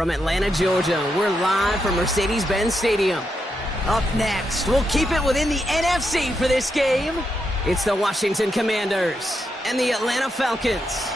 From Atlanta, Georgia, we're live from Mercedes-Benz Stadium. Up next, we'll keep it within the NFC for this game. It's the Washington Commanders and the Atlanta Falcons.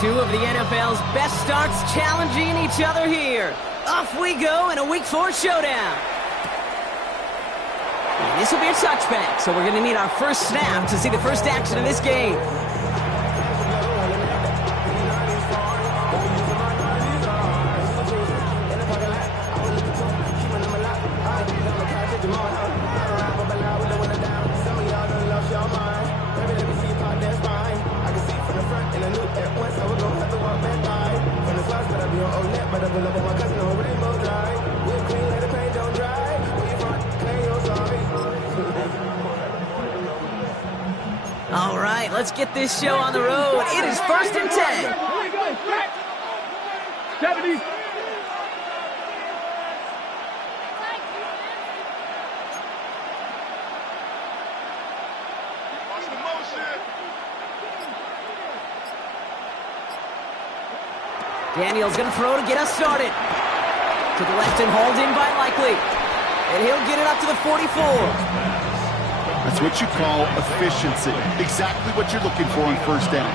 Two of the NFL's best starts challenging each other here. Off we go in a Week 4 showdown. And this will be a touchback, so we're going to need our first snap to see the first action of this game. All right, let's get this show on the road. It is 1st and 10. 70. Daniels going to throw to get us started. To the left and hauled in by Likely. And he'll get it up to the 44. That's what you call efficiency. Exactly what you're looking for on first down.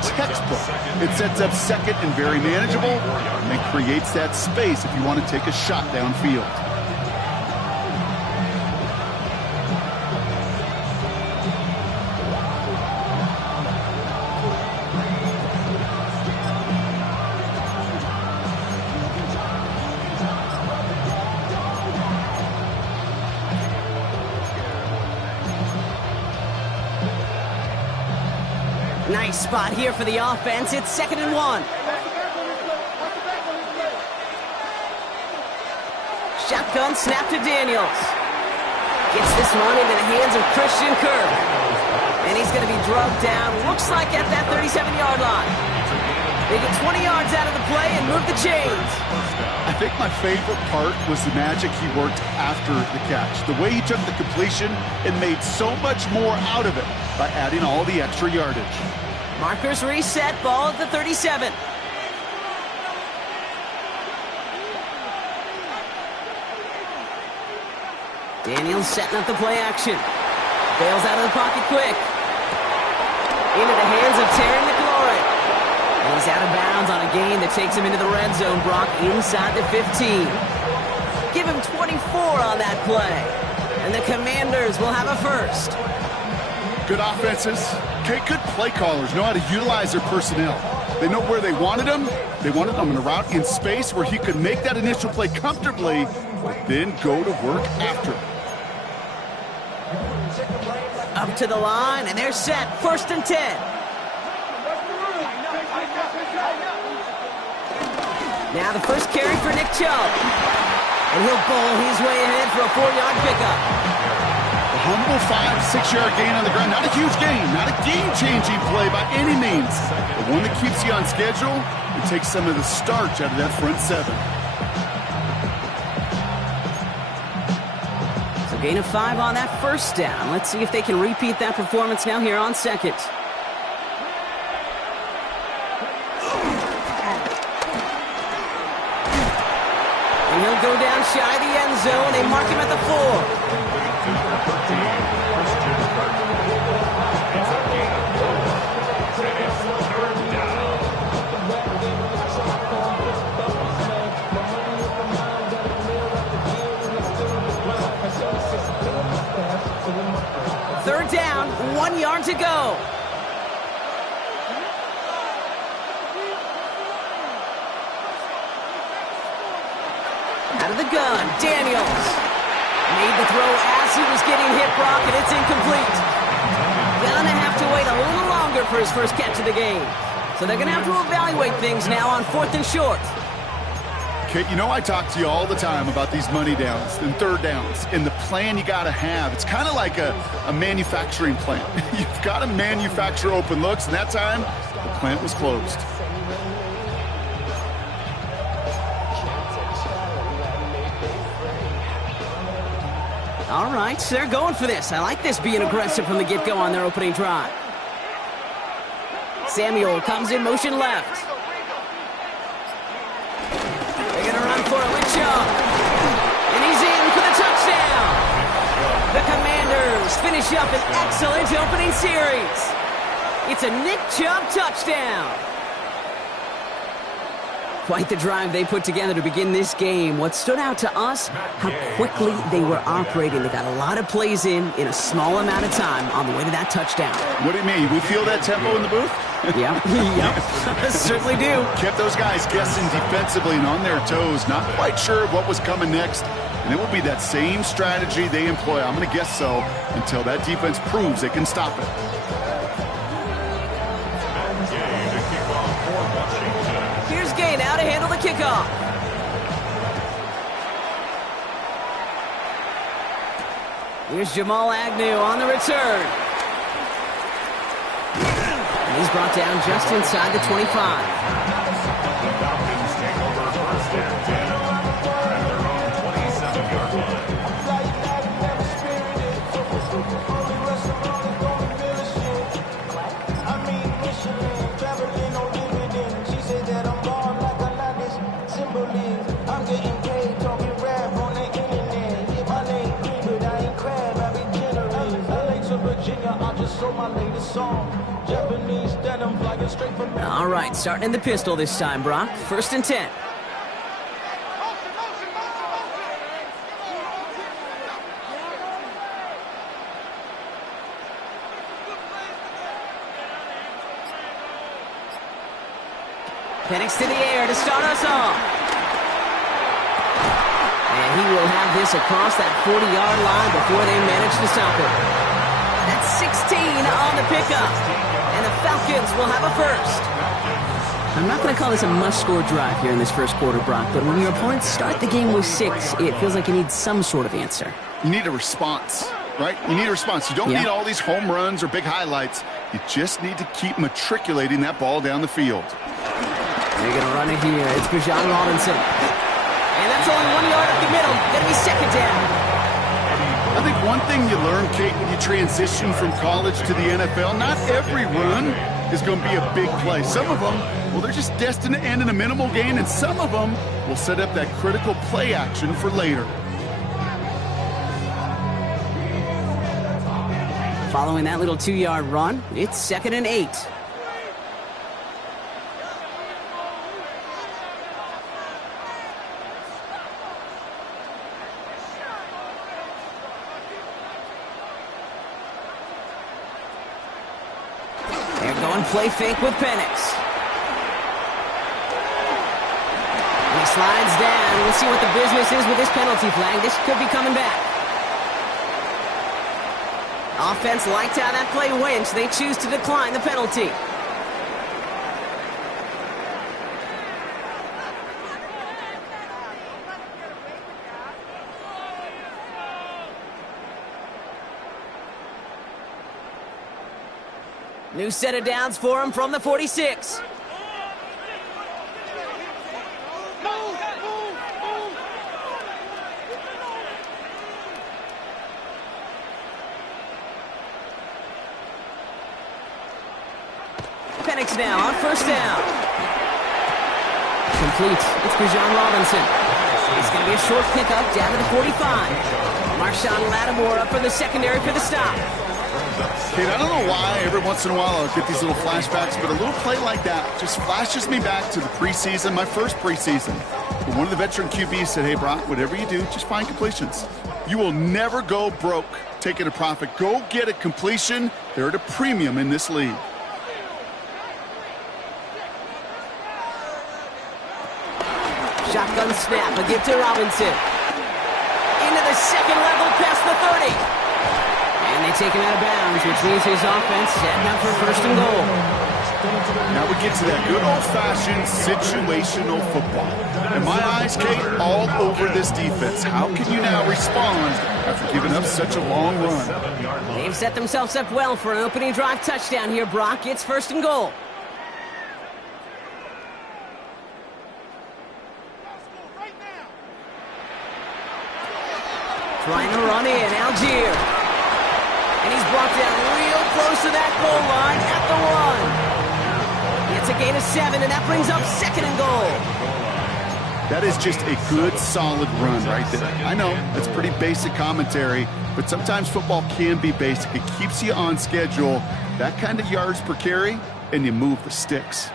Textbook. It sets up second and very manageable, and it creates that space if you want to take a shot downfield. Nice spot here for the offense. It's 2nd and 1. Shotgun snap to Daniels. Gets this one into the hands of Christian Kirk. And he's going to be drugged down, looks like at that 37-yard line. They get 20 yards out of the play and move the chains. I think my favorite part was the magic he worked after the catch. The way he took the completion and made so much more out of it by adding all the extra yardage. Markers reset, ball at the 37. Daniels setting up the play action. Bails out of the pocket quick. Into the hands of Terry McLaurin. And he's out of bounds on a gain that takes him into the red zone. Brock inside the 15. Give him 24 on that play. And the Commanders will have a first. Good offenses. Okay, good play callers know how to utilize their personnel. They know where they wanted them. They wanted them in a route in space where he could make that initial play comfortably, but then go to work after. Up to the line, and they're set. 1st and 10. Now the first carry for Nick Chubb. And he'll bowl his way ahead for a 4-yard pickup. A humble 5-6-yard gain on the ground. Not a huge gain, not a game-changing play by any means, but one that keeps you on schedule and takes some of the starch out of that front seven. So gain of 5 on that first down. Let's see if they can repeat that performance now here on second. And he'll go down shy of the end zone. They mark him at the 4. Third down, 1 yard to go. Out of the gun, Daniels. Made the throw as he was getting hit, Brock, and it's incomplete. Gonna have to wait a little longer for his first catch of the game. So they're gonna have to evaluate things now on 4th and short. Kate, you know I talk to you all the time about these money downs and third downs and the plan you got to have. It's kind of like a manufacturing plant. You've got to manufacture open looks, and that time, the plant was closed. All right, so they're going for this. I like this being aggressive from the get-go on their opening drive. Samuel comes in motion left. They're going to run for it with Chubb. And he's in for the touchdown. The Commanders finish up an excellent opening series. It's a Nick Chubb touchdown. Quite the drive they put together to begin this game. What stood out to us, how quickly they were operating. They got a lot of plays in a small amount of time on the way to that touchdown. What do you mean? We feel that tempo in the booth? Yeah, yep. Certainly do. Kept those guys guessing defensively and on their toes, not quite sure of what was coming next. And it will be that same strategy they employ, I'm going to guess so, until that defense proves they can stop it. Here's Gay now to handle the kickoff. Here's Jamal Agnew on the return. And he's brought down just inside the 25. All right, starting in the pistol this time, Brock. 1st and 10. Penix to the air to start us off. And he will have this across that 40-yard line before they manage to stop it. That's 16 on the pickup. And the Falcons will have a first. I'm not going to call this a must-score drive here in this first quarter, Brock, but when your opponents start the game with 6, it feels like you need some sort of answer. You need a response, right? You need a response. You don't need all these home runs or big highlights. You just need to keep matriculating that ball down the field. They're going to run it here. It's Bijan Robinson. And that's only 1 yard up the middle. Going to be second down. I think one thing you learn, Kate, when you transition from college to the NFL, not every run is going to be a big play. Some of them, well, they're just destined to end in a minimal gain, and some of them will set up that critical play action for later. Following that little 2-yard run, it's 2nd and 8. Play fake with Penix. And he slides down. We'll see what the business is with this penalty flag. This could be coming back. Offense liked how that play went. They choose to decline the penalty. New set of downs for him from the 46. Penix now on 1st down. Complete. It's Bijan Robinson. It's going to be a short pickup down to the 45. Marshawn Lattimore up for the secondary for the stop. Kate, I don't know why every once in a while I'll get these little flashbacks, but a little play like that just flashes me back to the preseason, my first preseason. One of the veteran QBs said, hey, Brock, whatever you do, just find completions. You will never go broke taking a profit. Go get a completion. They're at a premium in this league. Shotgun snap, a give to Robinson. Into the second level past the 30. And they take him out of bounds, which means his offense setting up for 1st and goal. Now we get to that good old-fashioned situational football. In my eyes, Kate, all over this defense. How can you now respond after giving up such a long run? They've set themselves up well for an opening drive touchdown here, Brock. It's 1st and goal. Trying to run in, Algier. And he's brought down real close to that goal line at the 1. It's a gain of 7, and that brings up 2nd and goal. That is just a good, solid run right there. I know, that's pretty basic commentary, but sometimes football can be basic. It keeps you on schedule. That kind of yards per carry, and you move the sticks.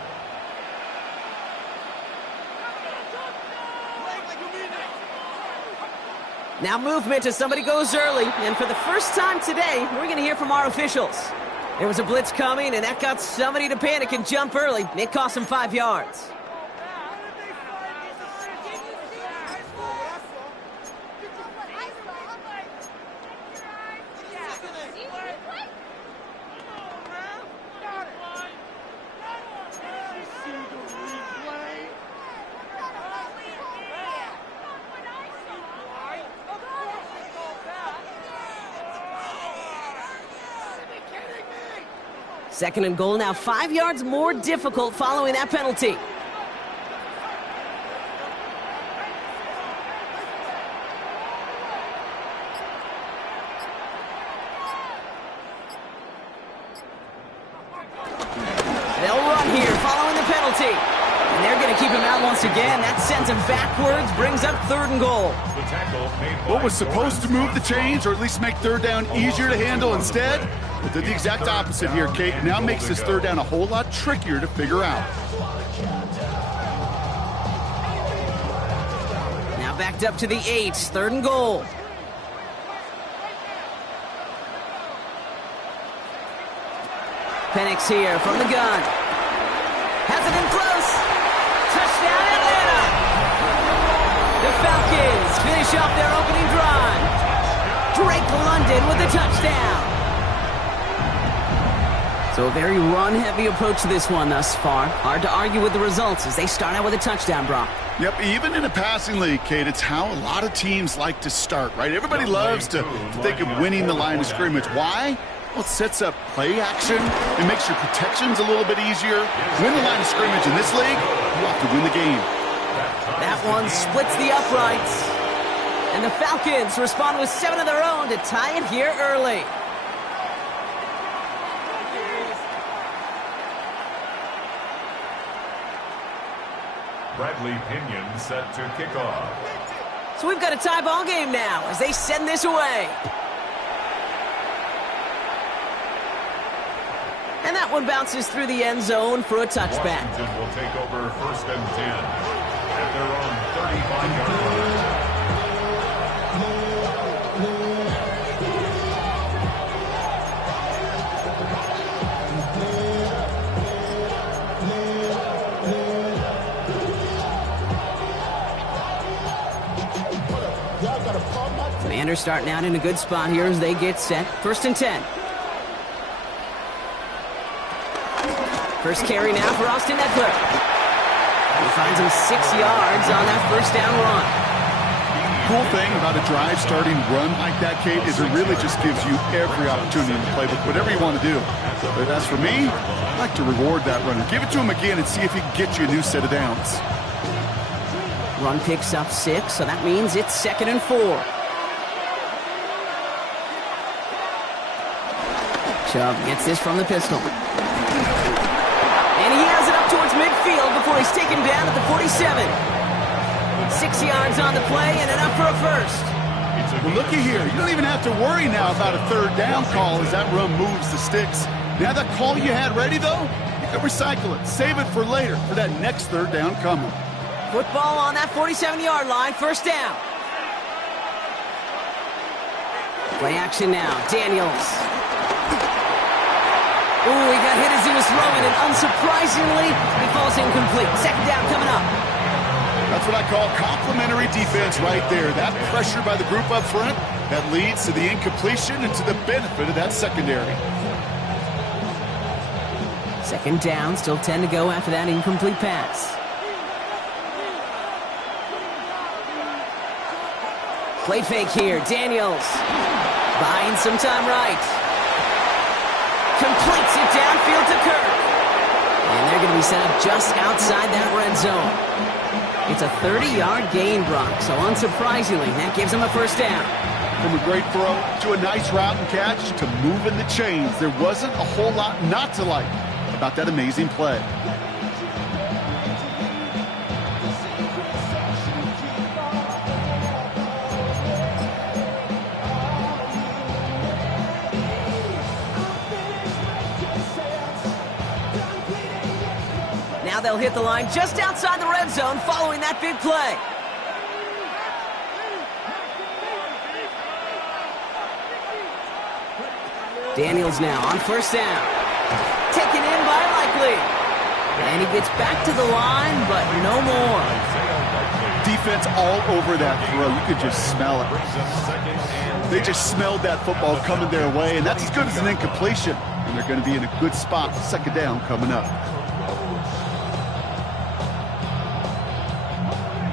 Now movement as somebody goes early, and for the first time today, we're going to hear from our officials. There was a blitz coming, and that got somebody to panic and jump early. It cost them 5 yards. Second and goal now, 5 yards more difficult following that penalty. They'll run here following the penalty. And they're going to keep him out once again. That sends him backwards, brings up 3rd and goal. What was supposed to move the chains, or at least make 3rd down easier to handle instead? It did the exact opposite here, Kate. Now makes this 3rd down a whole lot trickier to figure out. Now backed up to the 8, 3rd and goal. Penix here from the gun. Has it in close. Touchdown, Atlanta! The Falcons finish off their opening drive. Drake London with the touchdown. So a very run-heavy approach to this one thus far. Hard to argue with the results as they start out with a touchdown, Brock. Yep, even in a passing league, Kate, it's how a lot of teams like to start, right? Everybody loves to think of winning the line of scrimmage. Why? Well, it sets up play action. It makes your protections a little bit easier. Win the line of scrimmage in this league, you have to win the game. That one splits the uprights. And the Falcons respond with 7 of their own to tie it here early. Bradley Pinion set to kick off. So we've got a tie ball game now as they send this away. And that one bounces through the end zone for a touchback. Washington will take over 1st and 10 at their own 35-yard line. Commanders starting out in a good spot here as they get set. 1st and 10. First carry now for Austin Eckler. He finds him 6 yards on that 1st down run. Cool thing about a drive starting run like that, Kate, is it really just gives you every opportunity in the playbook, whatever you want to do. But as for me, I like to reward that runner. Give it to him again and see if he can get you a new set of downs. Run picks up 6, so that means it's 2nd and 4. Chubb gets this from the pistol. And he has it up towards midfield before he's taken down at the 47. 6 yards on the play and enough for a first. Well, looky here. You don't even have to worry now about a 3rd down call as that run moves the sticks. Now that call you had ready, though, you can recycle it. Save it for later for that next 3rd down coming. Football on that 47-yard line, 1st down. Play action now, Daniels. Ooh, he got hit as he was throwing, and unsurprisingly, he falls incomplete. 2nd down coming up. That's what I call complimentary defense right there. That pressure by the group up front, that leads to the incompletion and to the benefit of that secondary. Second down, still 10 to go after that incomplete pass. Play fake here, Daniels. Buying some time right. Completes it downfield to Kirk. And they're going to be set up just outside that red zone. It's a 30-yard gain, Brock, so unsurprisingly, that gives them a first down. From a great throw to a nice route and catch to moving the chains, there wasn't a whole lot not to like about that amazing play. Now they'll hit the line just outside the red zone following that big play. Daniels now on first down. Taken in by Likely. And he gets back to the line, but no more. Defense all over that throw. You could just smell it. They just smelled that football coming their way, and that's as good as an incompletion. And they're going to be in a good spot. Second down coming up.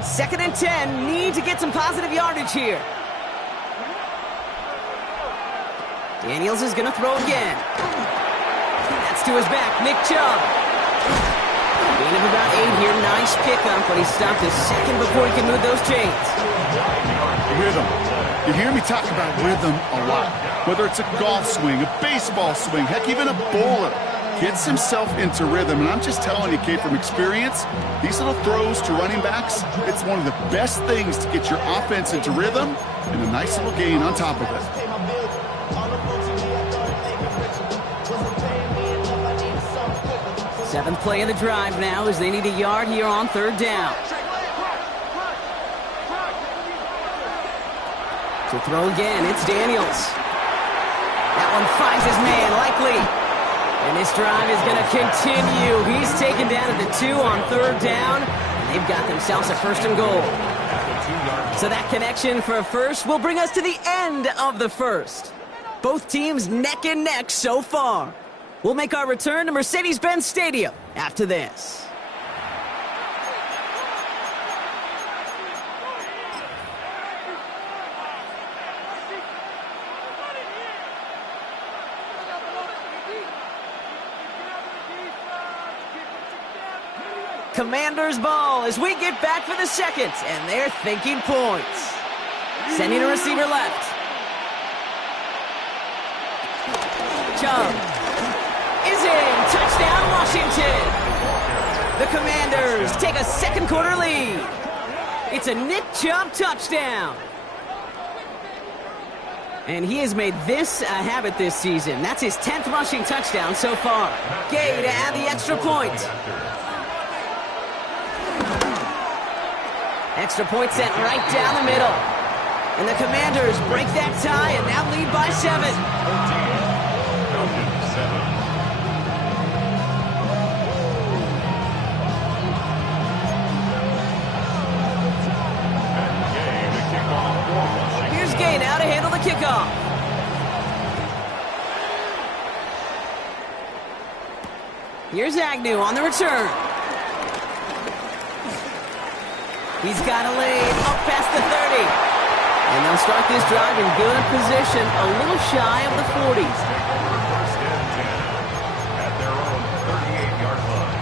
Second and 10, need to get some positive yardage here. Daniels is going to throw again. That's to his back, Nick Chubb. Gain of about 8 here, nice pickup, but he stopped a second before he can move those chains. Rhythm. You hear me talk about rhythm a lot. Whether it's a golf swing, a baseball swing, heck, even a bowler. Gets himself into rhythm, and I'm just telling you, Kate, from experience, these little throws to running backs, it's one of the best things to get your offense into rhythm and a nice little gain on top of it. Seventh play of the drive now as they need a yard here on third down. To throw again, it's Daniels. That one finds his man, Likely. And this drive is going to continue. He's taken down at the 2 on third down. And they've got themselves a first and goal. So that connection for a first will bring us to the end of the first. Both teams neck and neck so far. We'll make our return to Mercedes-Benz Stadium after this. Commanders ball as we get back for the second, and they're thinking points. Sending a receiver left. Chubb is in. Touchdown, Washington. The Commanders take a second quarter lead. It's a Nick Chubb touchdown. And he has made this a habit this season. That's his 10th rushing touchdown so far. Gay to add the extra point. Extra point sent right down the middle. And the Commanders break that tie and now lead by 7. Here's Gay now to handle the kickoff. Here's Agnew on the return. He's got a lane up past the 30. And they'll start this drive in good position, a little shy of the 40s. First and 10 at their own 38-yard line.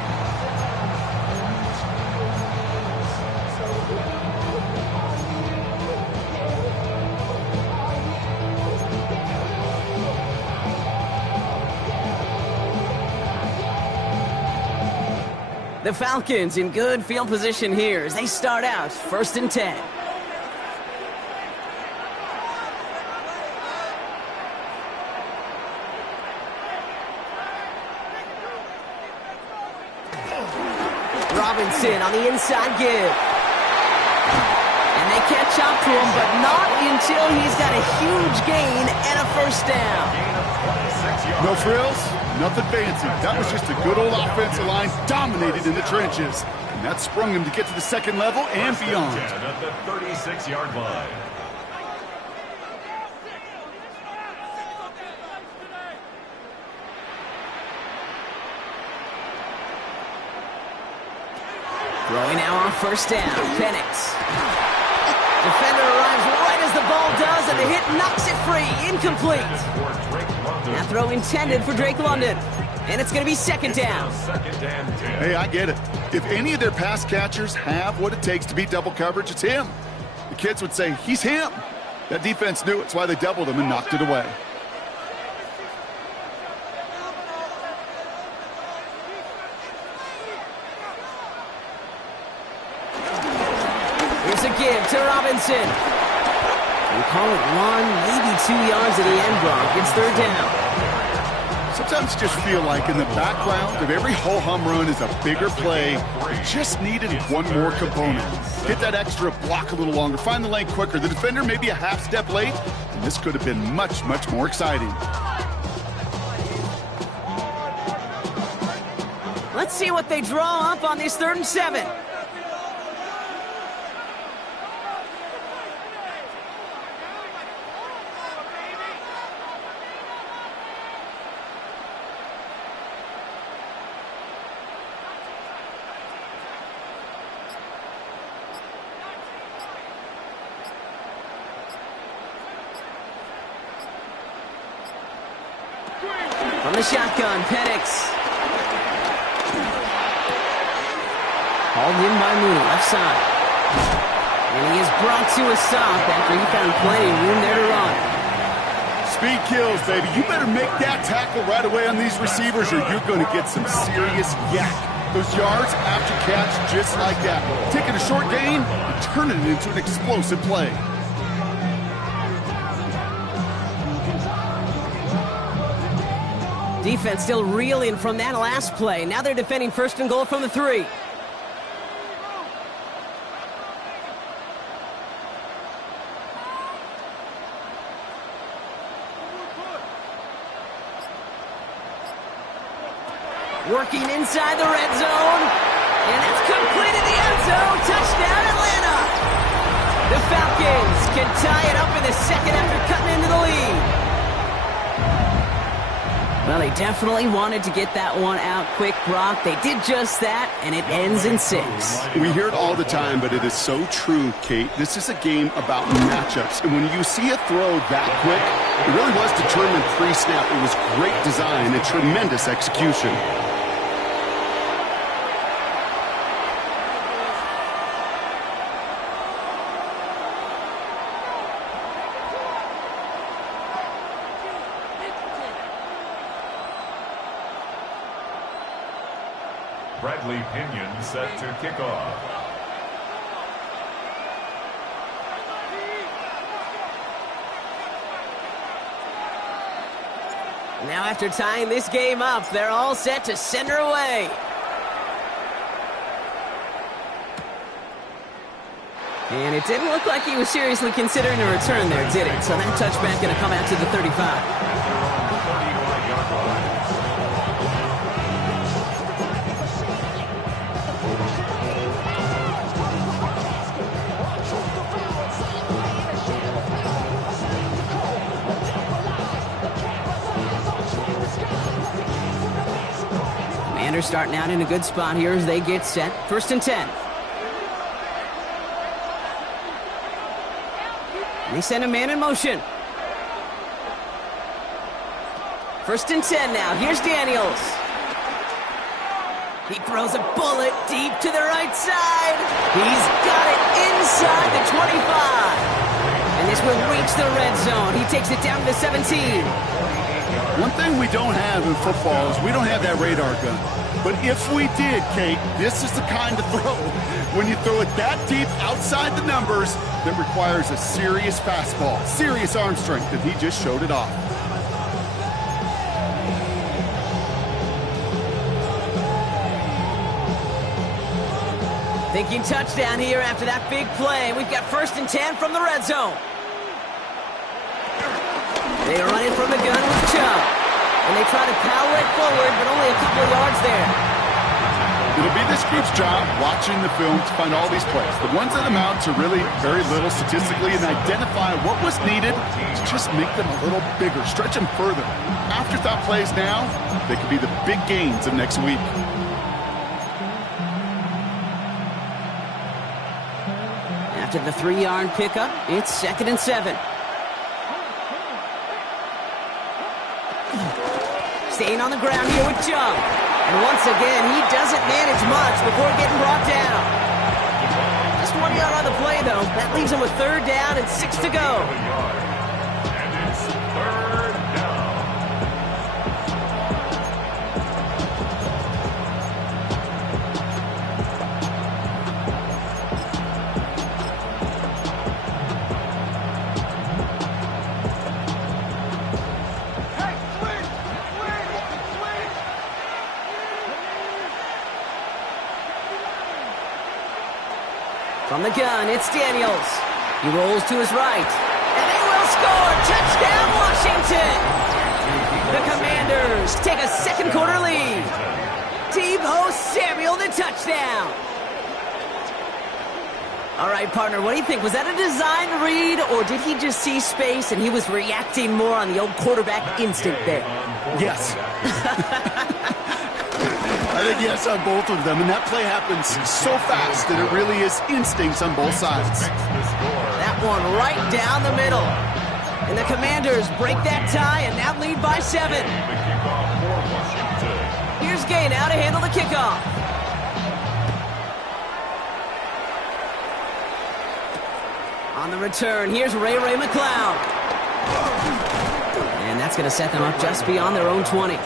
The Falcons in good field position here as they start out first and 10. Robinson on the inside give. And they catch up to him, but not until he's got a huge gain and a first down. No frills, nothing fancy. That was just a good old offensive line dominated in the trenches. And that sprung him to get to the second level and beyond. At the 36-yard line. Throwing now on first down. Penix. Defender arrives right as the ball does, and the hit knocks it free. Incomplete. That throw intended for Drake London. And it's going to be second down. Hey, I get it. If any of their pass catchers have what it takes to beat double coverage, it's him. The kids would say, he's him. That defense knew it. It's why they doubled him and knocked it away. Here's a give to Robinson. We call it 1, maybe 2 yards at the end block. It's third down. Sometimes you just feel like in the background of every ho-hum run is a bigger play. You just needed one more component. Hit that extra block a little longer. Find the lane quicker. The defender may be a half step late, and this could have been much, much more exciting. Let's see what they draw up on this 3rd and 7. From the shotgun, Penix. Hauled in by Mooney, left side. And he is brought to a stop after he found plenty of room there to run. Speed kills, baby. You better make that tackle right away on these receivers or you're going to get some serious yak. Those yards after catch just like that. Taking a short gain and turning it into an explosive play. Defense still reeling from that last play. Now they're defending 1st and goal from the 3. Working inside the red zone. And that's completed the end zone. Touchdown, Atlanta. The Falcons can tie it up in the second after cutting into the lead. Well, they definitely wanted to get that one out quick, Brock. They did just that, and it ends in 6. We hear it all the time, but it is so true, Kate. This is a game about matchups, and when you see a throw that quick, it really was determined pre-snap. It was great design and tremendous execution. Bradley Pinion set to kick off. Now after tying this game up, they're all set to send her away. And it didn't look like he was seriously considering a return there, did it? So that touchback going to come out to the 35. Commanders starting out in a good spot here as they get set. 1st and 10. They send a man in motion. 1st and 10 now. Here's Daniels. He throws a bullet deep to the right side. He's got it inside the 25. And this will reach the red zone. He takes it down to the 17. One thing we don't have in football is we don't have that radar gun. But if we did, Kate, this is the kind of throw. When you throw it that deep outside the numbers, that requires a serious fastball, serious arm strength, and he just showed it off. Thinking touchdown here after that big play. We've got 1st and 10 from the red zone. They are running from the gun with Chubb. And they try to power it forward, but only a couple of yards there. It'll be this group's job watching the film to find all these plays. The ones that amount to really very little statistically and identify what was needed to just make them a little bigger, stretch them further. Afterthought plays now, they could be the big gains of next week. After the 3-yard pickup, it's 2nd and 7. Staying on the ground here with Chung. And once again, he doesn't manage much before getting brought down. Just 1 yard on the play, though. That leaves him with 3rd down and 6 to go. And it's 3rd down. From the gun, it's Daniels. He rolls to his right. And they will score! Touchdown, Washington! The Commanders take a second quarter lead. Deebo Samuel, the touchdown. All right, partner, what do you think? Was that a design read, or did he just see space and he was reacting more on the old quarterback instinct there? Yes. I think yes on both of them, and that play happens so fast that it really is instincts on both sides. That one right down the middle. And the Commanders break that tie and now lead by 7. The kickoff for Washington. Here's Gay now to handle the kickoff. On the return, here's Ray McCloud. And that's going to set them up just beyond their own 20. The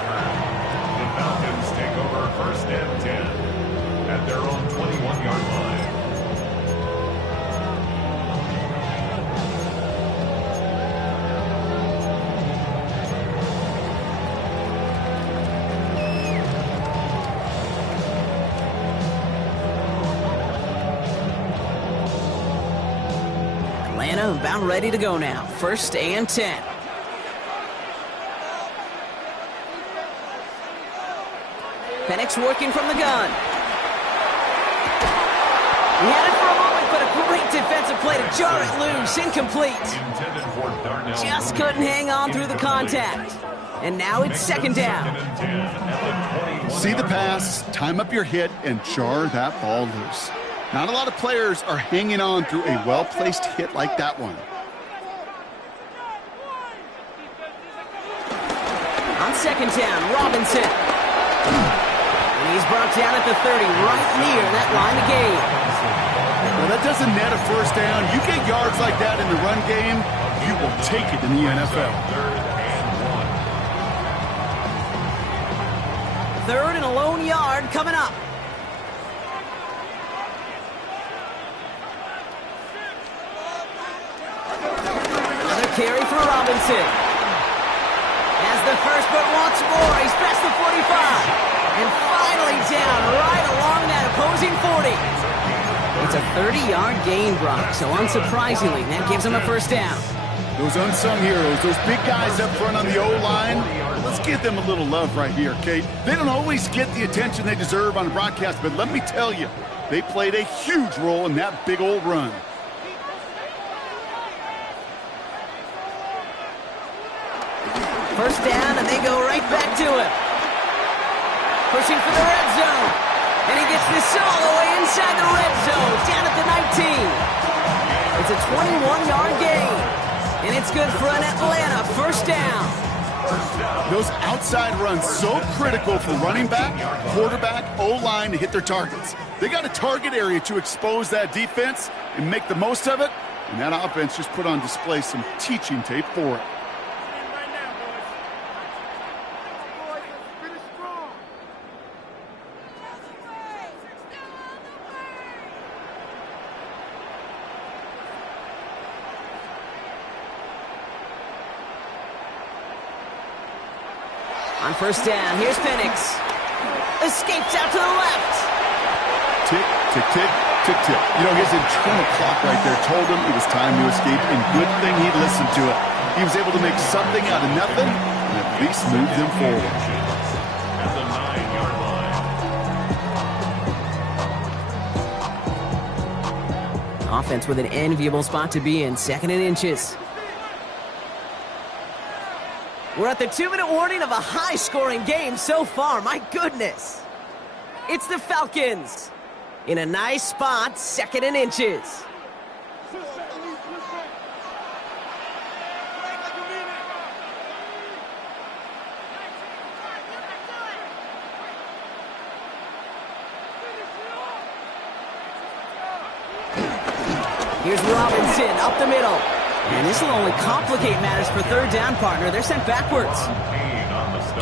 Falcons take over 1st and 10 at their own 21-yard line. Atlanta about ready to go now. 1st and 10. Penix working from the gun. He had it for a moment, but a great defensive play to jar it loose. Incomplete. Intended for Darnell. Just couldn't hang on through the contact. And now it's 2nd down. See the pass, time up your hit, and jar that ball loose. Not a lot of players are hanging on through a well-placed hit like that one. On 2nd down, Robinson. And he's brought down at the 30, right near that line of gain. Well, that doesn't net a 1st down. You get yards like that in the run game, you will take it in the NFL. 3rd and a lone yard coming up. Another carry for Robinson. Has the first, but wants more. He's past the 45. And finally down right along that opposing 40. It's a 30-yard gain, Brock. So unsurprisingly, that gives him a 1st down. Those unsung heroes, those big guys up front on the O-line, let's give them a little love right here, okay? They don't always get the attention they deserve on the broadcast, but let me tell you, they played a huge role in that big old run. First down, and they go right back to him. Pushing for the red zone. And he gets this all the way inside the red zone, down at the 19. It's a 21-yard gain. And it's good for an Atlanta 1st down. Those outside runs so critical for running back, quarterback, O-line to hit their targets. They got a target area to expose that defense and make the most of it. And that offense just put on display some teaching tape for it. On 1st down, here's Penix. Escapes out to the left. Tick, tick, tick, tick, tick. You know, his internal clock right there told him it was time to escape, and good thing he listened to it. He was able to make something out of nothing and at least move them forward. At the 9-yard line. Offense with an enviable spot to be in, 2nd and inches. We're at the 2-minute warning of a high-scoring game so far. My goodness. It's the Falcons in a nice spot, 2nd and inches. Here's Robinson up the middle. And this will only complicate matters for third down, partner. They're sent backwards.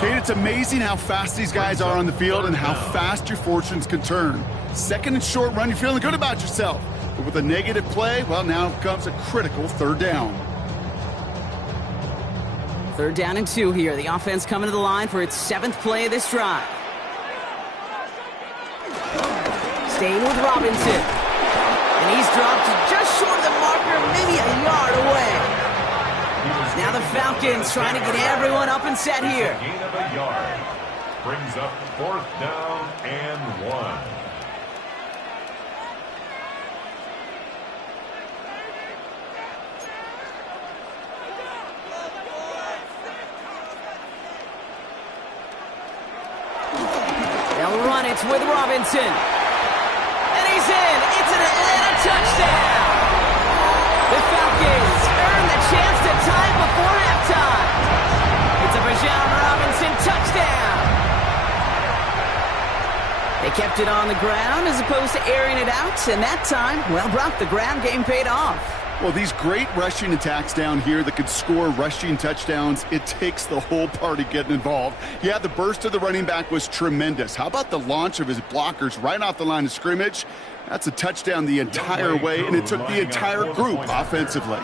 Kate, it's amazing how fast these guys are on the field and how fast your fortunes can turn. Second and short run, you're feeling good about yourself. But with a negative play, well, now comes a critical third down. 3rd down and 2 here. The offense coming to the line for its 7th play of this drive. Staying with Robinson. And he's dropped just short of the marker, maybe a yard away. Now the Falcons trying to get everyone up and set here. Gain of a yard. Brings up 4th down and 1. They'll run it with Robinson. And he's in. It's an Atlanta touchdown. The Falcons earn the chance to tie before halftime. It's a Bijan Robinson touchdown. They kept it on the ground as opposed to airing it out, and that time, well, Brock, the ground game paid off. Well, these great rushing attacks down here that could score rushing touchdowns, it takes the whole party getting involved. Yeah, the burst of the running back was tremendous. How about the launch of his blockers right off the line of scrimmage? That's a touchdown the entire way, and it took the entire group offensively.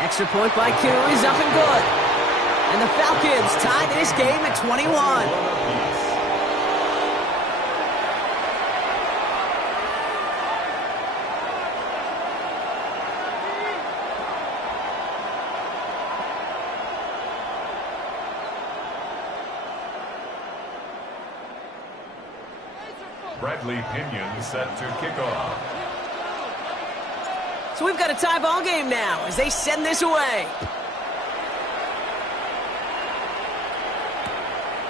Extra point by Koo is up and good. And the Falcons tie this game at 21. Bradley Pinion set to kick off. So we've got a tie ball game now as they send this away.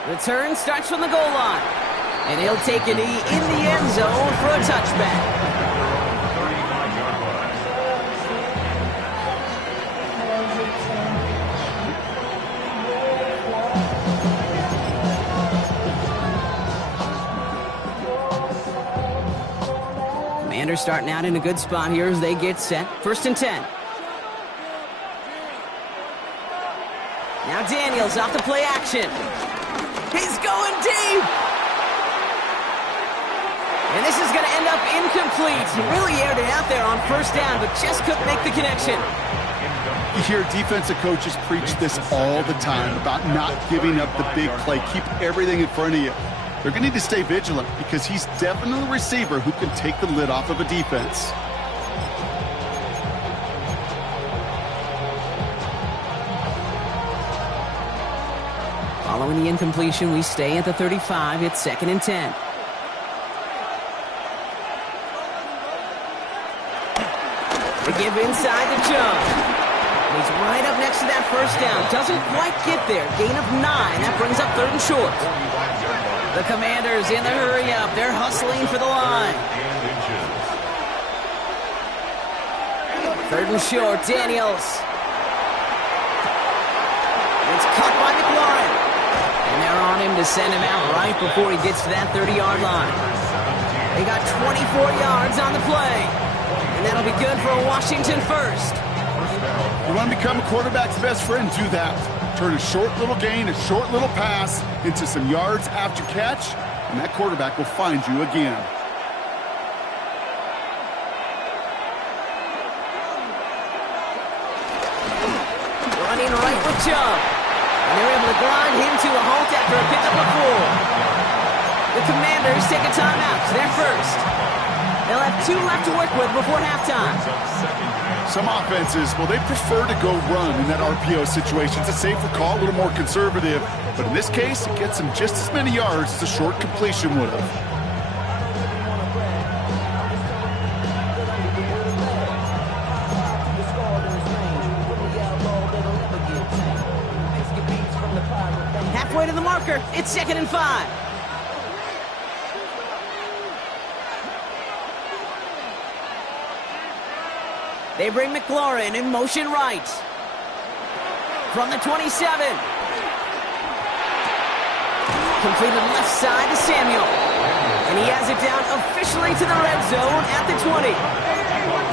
Return starts from the goal line. And he'll take a knee in the end zone for a touchback. Commanders starting out in a good spot here as they get set. 1st and 10. Now Daniels off the play action. He's going deep. And this is going to end up incomplete. He really aired it out there on 1st down, but just couldn't make the connection. You hear defensive coaches preach this all the time about not giving up the big play. Keep everything in front of you. They're going to need to stay vigilant because he's definitely a receiver who can take the lid off of a defense. Following the incompletion, we stay at the 35. It's 2nd and 10. They give inside the jump. He's right up next to that 1st down. Doesn't quite get there. Gain of 9. That brings up 3rd and short. The Commanders in the hurry-up. They're hustling for the line. 3rd and short. Daniels. It's caught by McLaurin. And they're on him to send him out right before he gets to that 30-yard line. They got 24 yards on the play. And that'll be good for a Washington first. You want to become a quarterback's best friend? Do that. Turn a short little gain, a short little pass into some yards after catch, and that quarterback will find you again. Running right with Chubb. And they're able to grind him to a halt after a pickup of 4. The Commanders take a timeout. They're first. They'll have 2 left to work with before halftime. Some offenses, well, they prefer to go run in that RPO situation. It's a safer call, a little more conservative. But in this case, it gets them just as many yards as a short completion would have. Halfway to the marker. It's 2nd and 5. They bring McLaurin in motion right. From the 27. Completed left side to Samuel. And he has it down officially to the red zone at the 20.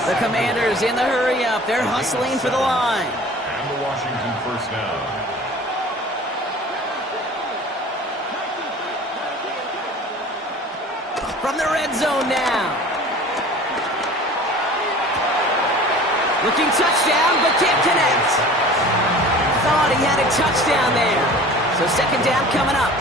The Commanders in the hurry up. They're hustling for the line. And the Washington first down. From the red zone now. Looking touchdown, but can't connect. Thought he had a touchdown there. So second down coming up.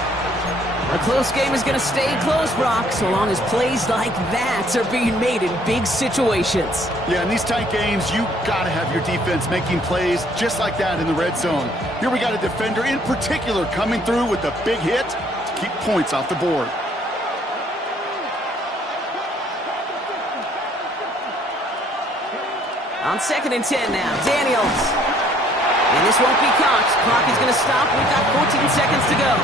A close game is going to stay close, Brock, so long as plays like that are being made in big situations. Yeah, in these tight games, you got to have your defense making plays just like that in the red zone. Here we got a defender in particular coming through with a big hit to keep points off the board. On 2nd and 10 now, Daniels. And this won't be Cox. Clock is going to stop. We've got 14 seconds to go.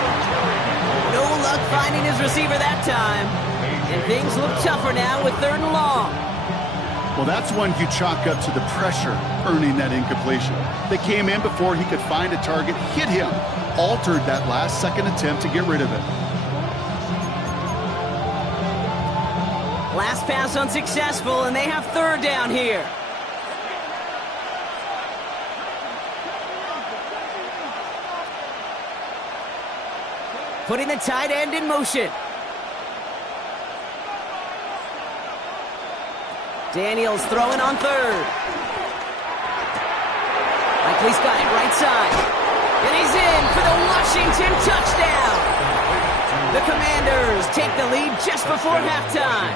No luck finding his receiver that time. And things look tougher now with 3rd and long. Well, that's one you chalk up to the pressure earning that incompletion. They came in before he could find a target, hit him, altered that last second attempt to get rid of it. Last pass unsuccessful, and they have 3rd down here. Putting the tight end in motion. Daniels throwing on 3rd. Likely's got it right side. And he's in for the Washington touchdown. The Commanders take the lead just before halftime.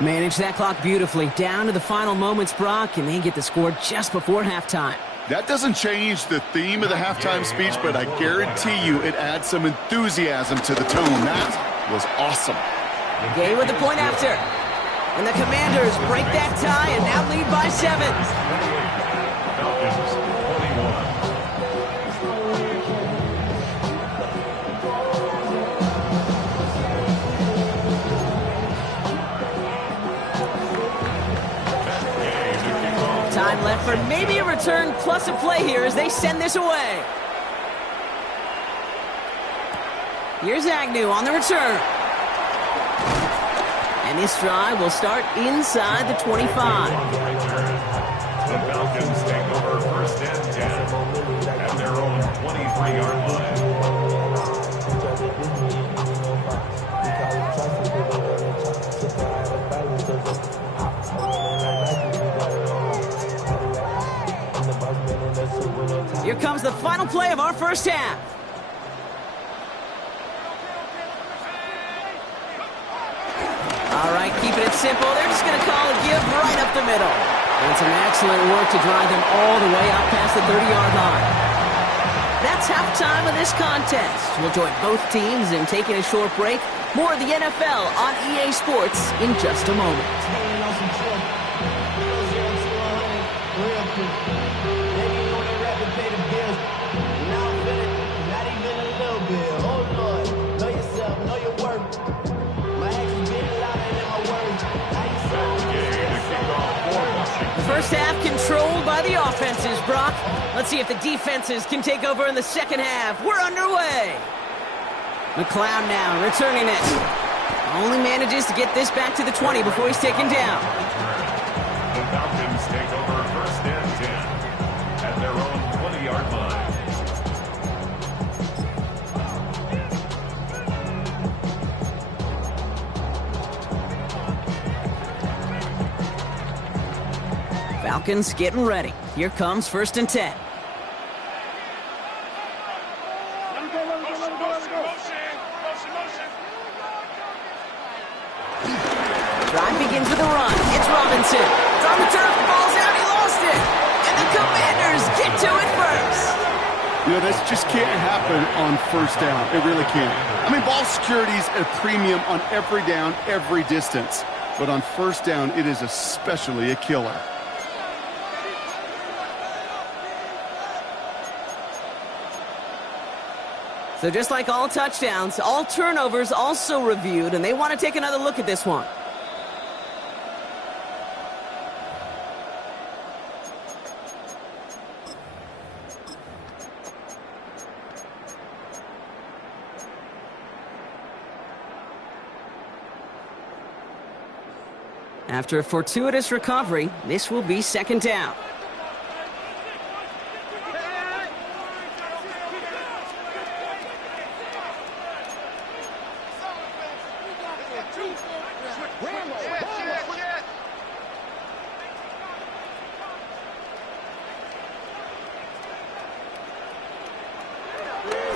Manage that clock beautifully. Down to the final moments, Brock, and they get the score just before halftime. That doesn't change the theme of the halftime speech, but I guarantee you it adds some enthusiasm to the tone. That was awesome. Gay with the point after. And the Commanders break that tie and now lead by 7. Falcons 21. Time left for maybe a return plus a play here as they send this away. Here's Agnew on the return. And this drive will start inside the 25. The Falcons take over 1st and 10 at their own 23-yard line. Here comes the final play of our first half. All right, keeping it simple. They're just going to call a give right up the middle. And some excellent work to drive them all the way out past the 30-yard line. That's halftime of this contest. We'll join both teams in taking a short break. More of the NFL on EA Sports in just a moment. First half controlled by the offenses, Brock. Let's see if the defenses can take over in the second half. We're underway. McLeod now returning it. Only manages to get this back to the 20 before he's taken down. The Falcons take over 1st and 10 at their own 20-yard line. Falcons getting ready. Here comes 1st and 10. Drive begins with a run. It's Robinson. It's on the turf. The ball's out. He lost it. And the Commanders get to it first. You know, this just can't happen on 1st down. It really can't. I mean, ball security's a premium on every down, every distance. But on 1st down, it is especially a killer. So just like all touchdowns, all turnovers also reviewed, and they want to take another look at this one. After a fortuitous recovery, this will be second down.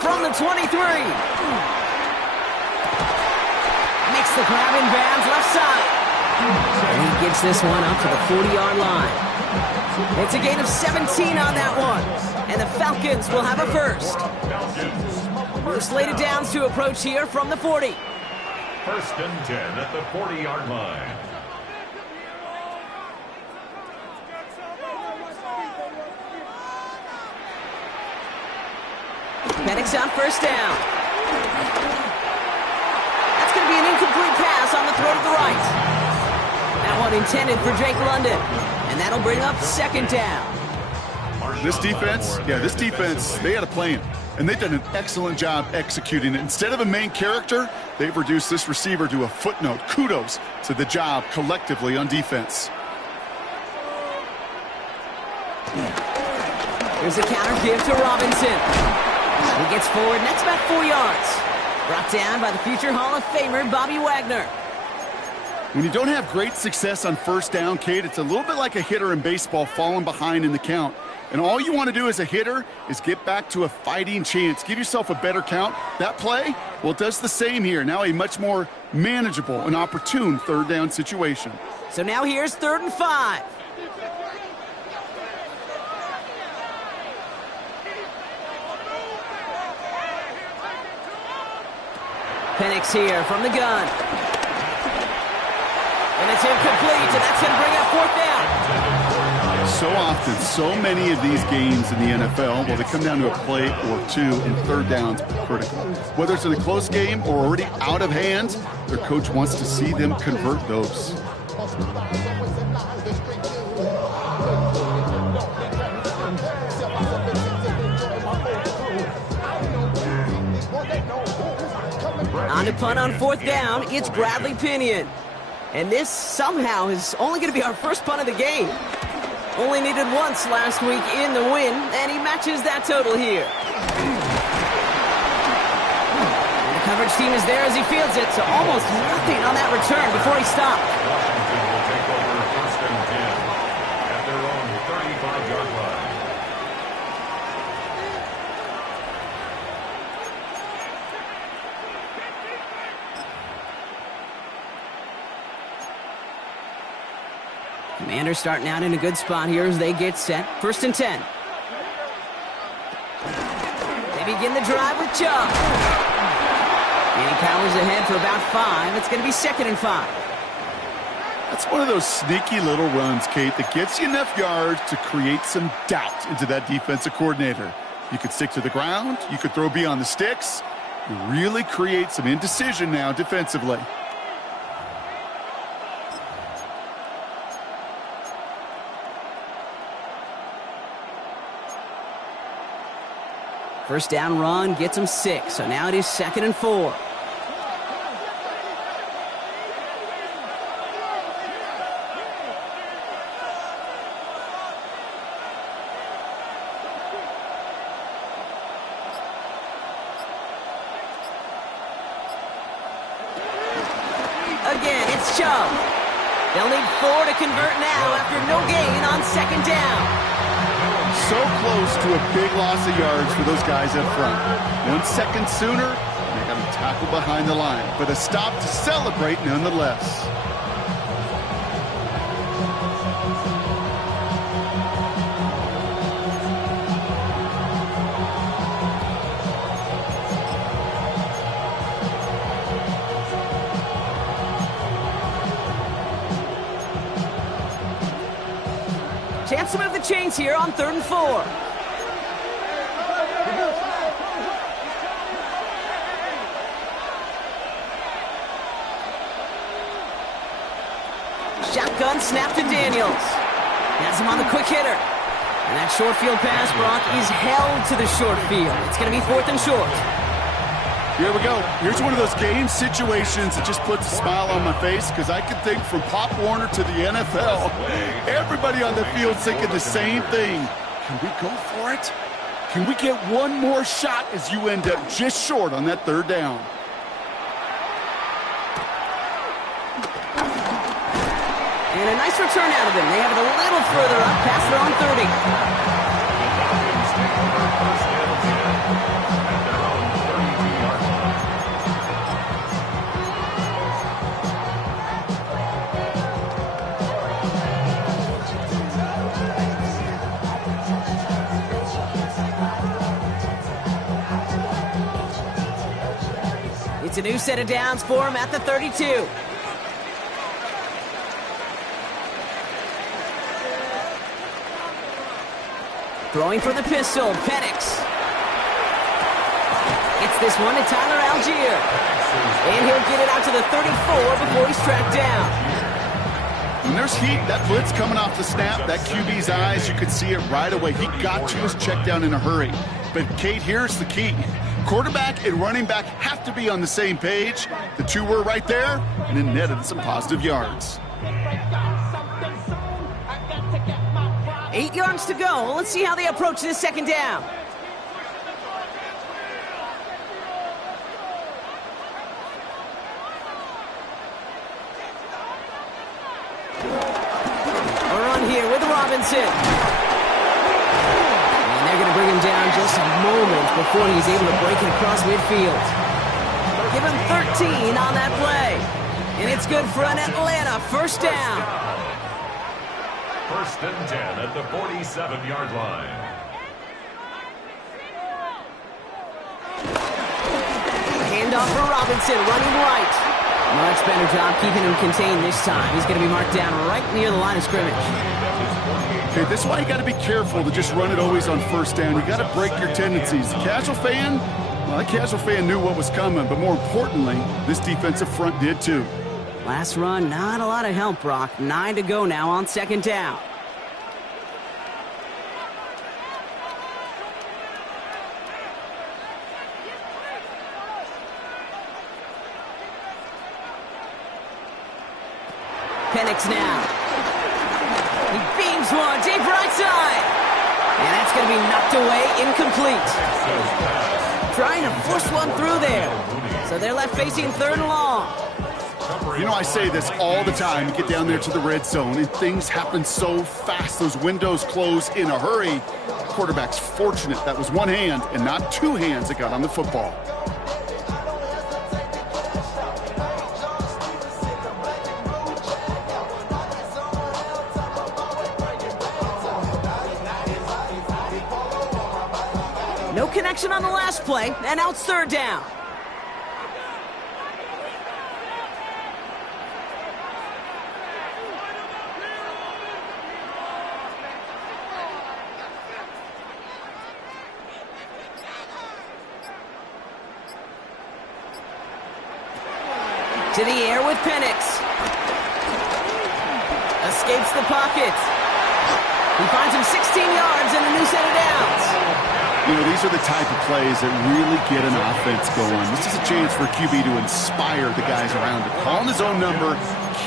From the 23. Makes the grab in bounds left side. And he gets this one up to the 40-yard line. It's a gain of 17 on that one. And the Falcons will have a first. We're slated downs to approach here from the 40. First and 10 at the 40-yard line. Penix on first down. That's going to be an incomplete pass on the throw to the right. That one intended for Drake London. And that'll bring up second down. This defense, they had a plan. And they've done an excellent job executing it. Instead of a main character, they've reduced this receiver to a footnote. Kudos to the job collectively on defense. Here's a counter give to Robinson. He gets forward, next about 4 yards. Brought down by the future Hall of Famer, Bobby Wagner. When you don't have great success on first down, Kate, it's a little bit like a hitter in baseball falling behind in the count. And all you want to do as a hitter is get back to a fighting chance. Give yourself a better count. That play, well, it does the same here. Now a much more manageable and opportune third down situation. So now here's 3rd and 5. Penix here from the gun. And it's incomplete, and that's going to bring up 4th down. So often, so many of these games in the NFL, well, they come down to a play or two, and third downs are critical. Whether it's in a close game or already out of hand, their coach wants to see them convert those. On to punt on 4th down, it's Bradley Pinion. And this somehow is only going to be our first punt of the game. Only needed once last week in the win, and he matches that total here. And the coverage team is there as he fields it, so almost nothing on that return before he stopped. Washington will take over first and 10 at their own 35-yard line. Commanders starting out in a good spot here as they get set. 1st and 10. They begin the drive with Chubb. And he powers ahead for about 5. It's going to be 2nd and 5. That's one of those sneaky little runs, Kate, that gets you enough yards to create some doubt into that defensive coordinator. You could stick to the ground. You could throw beyond the sticks. You really create some indecision now defensively. First down run gets him 6, so now it is 2nd and 4. Again, it's Chubb. They'll need 4 to convert now after no gain on 2nd down. So close to a big loss of yards for those guys up front. 1 second sooner, they got to tackle behind the line. But a stop to celebrate nonetheless. Chance to move the chains here on 3rd and 4. Shotgun snap to Daniels. Has him on the quick hitter. And that short field pass, Brock, is held to the short field. It's going to be 4th and short. Here we go. Here's one of those game situations that just puts a smile on my face because I can think from Pop Warner to the NFL. Everybody on the field thinking the same thing. Can we go for it? Can we get one more shot as you end up just short on that third down? And a nice return out of them. They have it a little further up past their own 30. The Falcons take over first and 10 at their own 32-yard line. It's a new set of downs for him at the 32. Throwing for the pistol, Penix. It's this one to Tyler Algier. And he'll get it out to the 34 before he's tracked down. When there's heat, that blitz coming off the snap, that QB's eyes, you could see it right away. He got to his check down in a hurry. But, Kate, here's the key. Quarterback and running back have to be on the same page. The two were right there, and it netted some positive yards. 8 yards to go. Let's see how they approach this second down. A run here with Robinson. And they're going to bring him down just a moment before he's able to break it across midfield. Give him 13 on that play. And it's good for an Atlanta first down. First and 10 at the 47-yard line. Handoff for Robinson, running right. Much better job keeping him contained this time. He's going to be marked down right near the line of scrimmage. Okay, this is why you got to be careful to just run it always on first down. You got to break your tendencies. The casual fan, well, that casual fan knew what was coming, but more importantly, this defensive front did too. Last run, not a lot of help, Brock. 9 to go now on second down. Penix now. He beams one, deep right side. And that's going to be knocked away, incomplete. Trying to force one through there. So they're left facing third and long. You know, I say this all the time. You get down there to the red zone, and things happen so fast. Those windows close in a hurry. Quarterback's fortunate that was one hand and not two hands that got on the football. No connection on the last play, and now it's third down. To the air with Penix. Escapes the pocket. He finds him 16 yards and a new set of downs. You know, these are the type of plays that really get an offense going. This is a chance for QB to inspire the guys around him. Calling his own number,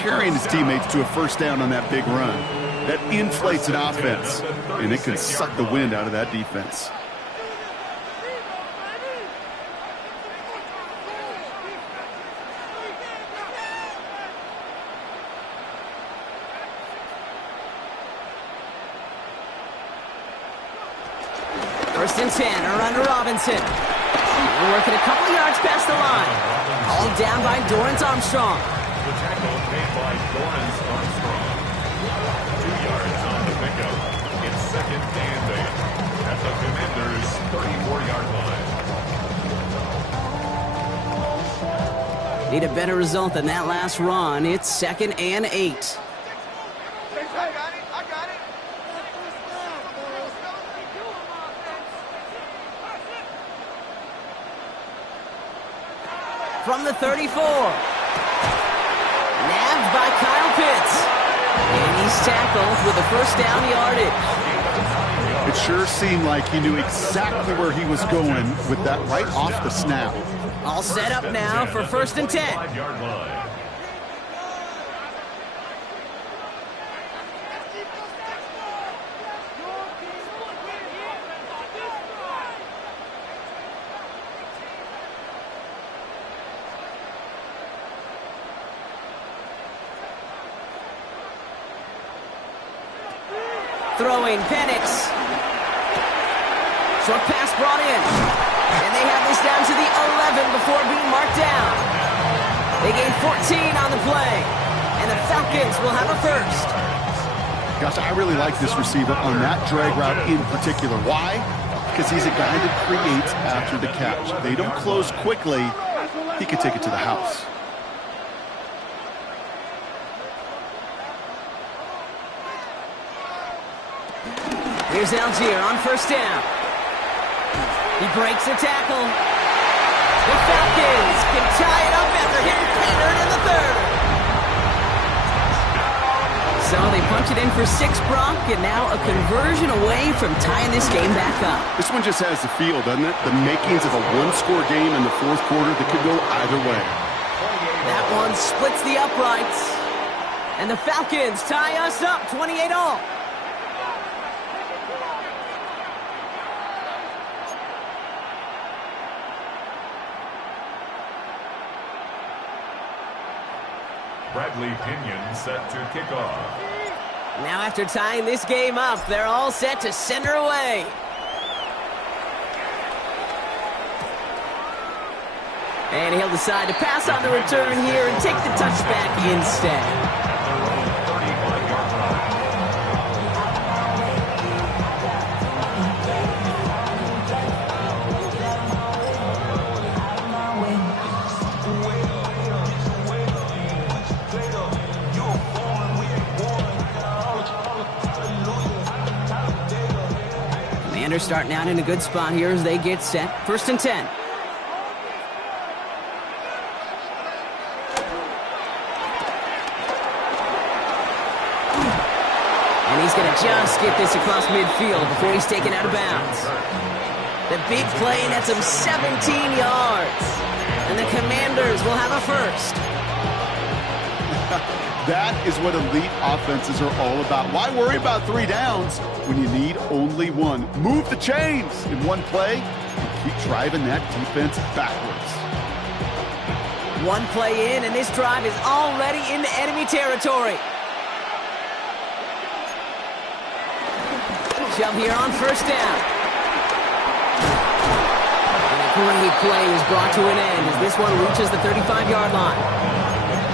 carrying his teammates to a first down on that big run. That inflates an offense, and it can suck the wind out of that defense. First and 10, a run to Robinson. We're working a couple yards past the line. All down by Dorrance Armstrong. The tackle made by Dorrance Armstrong. 2 yards on the pickup. It's second and 8 at the Commanders' 34-yard line. Need a better result than that last run. It's second and 8. From the 34. Nabbed by Kyle Pitts. And he's tackled with the first down yardage. It sure seemed like he knew exactly where he was going with that right off the snap. All set up now for 1st and 10. 25-yard line. Throwing, Penix. Short pass brought in. And they have this down to the 11 before being marked down. They gain 14 on the play. And the Falcons will have a first. Gosh, I really like this receiver on that drag route in particular. Why? Because he's a guy that creates after the catch. They don't close quickly. He could take it to the house. Here's Algier on 1st down. He breaks the tackle. The Falcons can tie it up after hitting Painter in the 3rd. So they punch it in for 6, Brock, and now a conversion away from tying this game back up. This one just has the feel, doesn't it? The makings of a one-score game in the 4th quarter that could go either way. That one splits the uprights. And the Falcons tie us up 28-all. Bradley Pinion set to kick off. Now after tying this game up, they're all set to send her away. And he'll decide to pass on the return here and take the touchback instead. Commanders starting out in a good spot here as they get set. 1st and 10. And he's going to just get this across midfield before he's taken out of bounds. The big play nets him 17 yards. And the Commanders will have a first. That is what elite offenses are all about. Why worry about 3 downs when you need only 1? Move the chains in one play and keep driving that defense backwards. 1 play in, and this drive is already into enemy territory. Shove here on 1st down. And a great play is brought to an end as this one reaches the 35-yard line.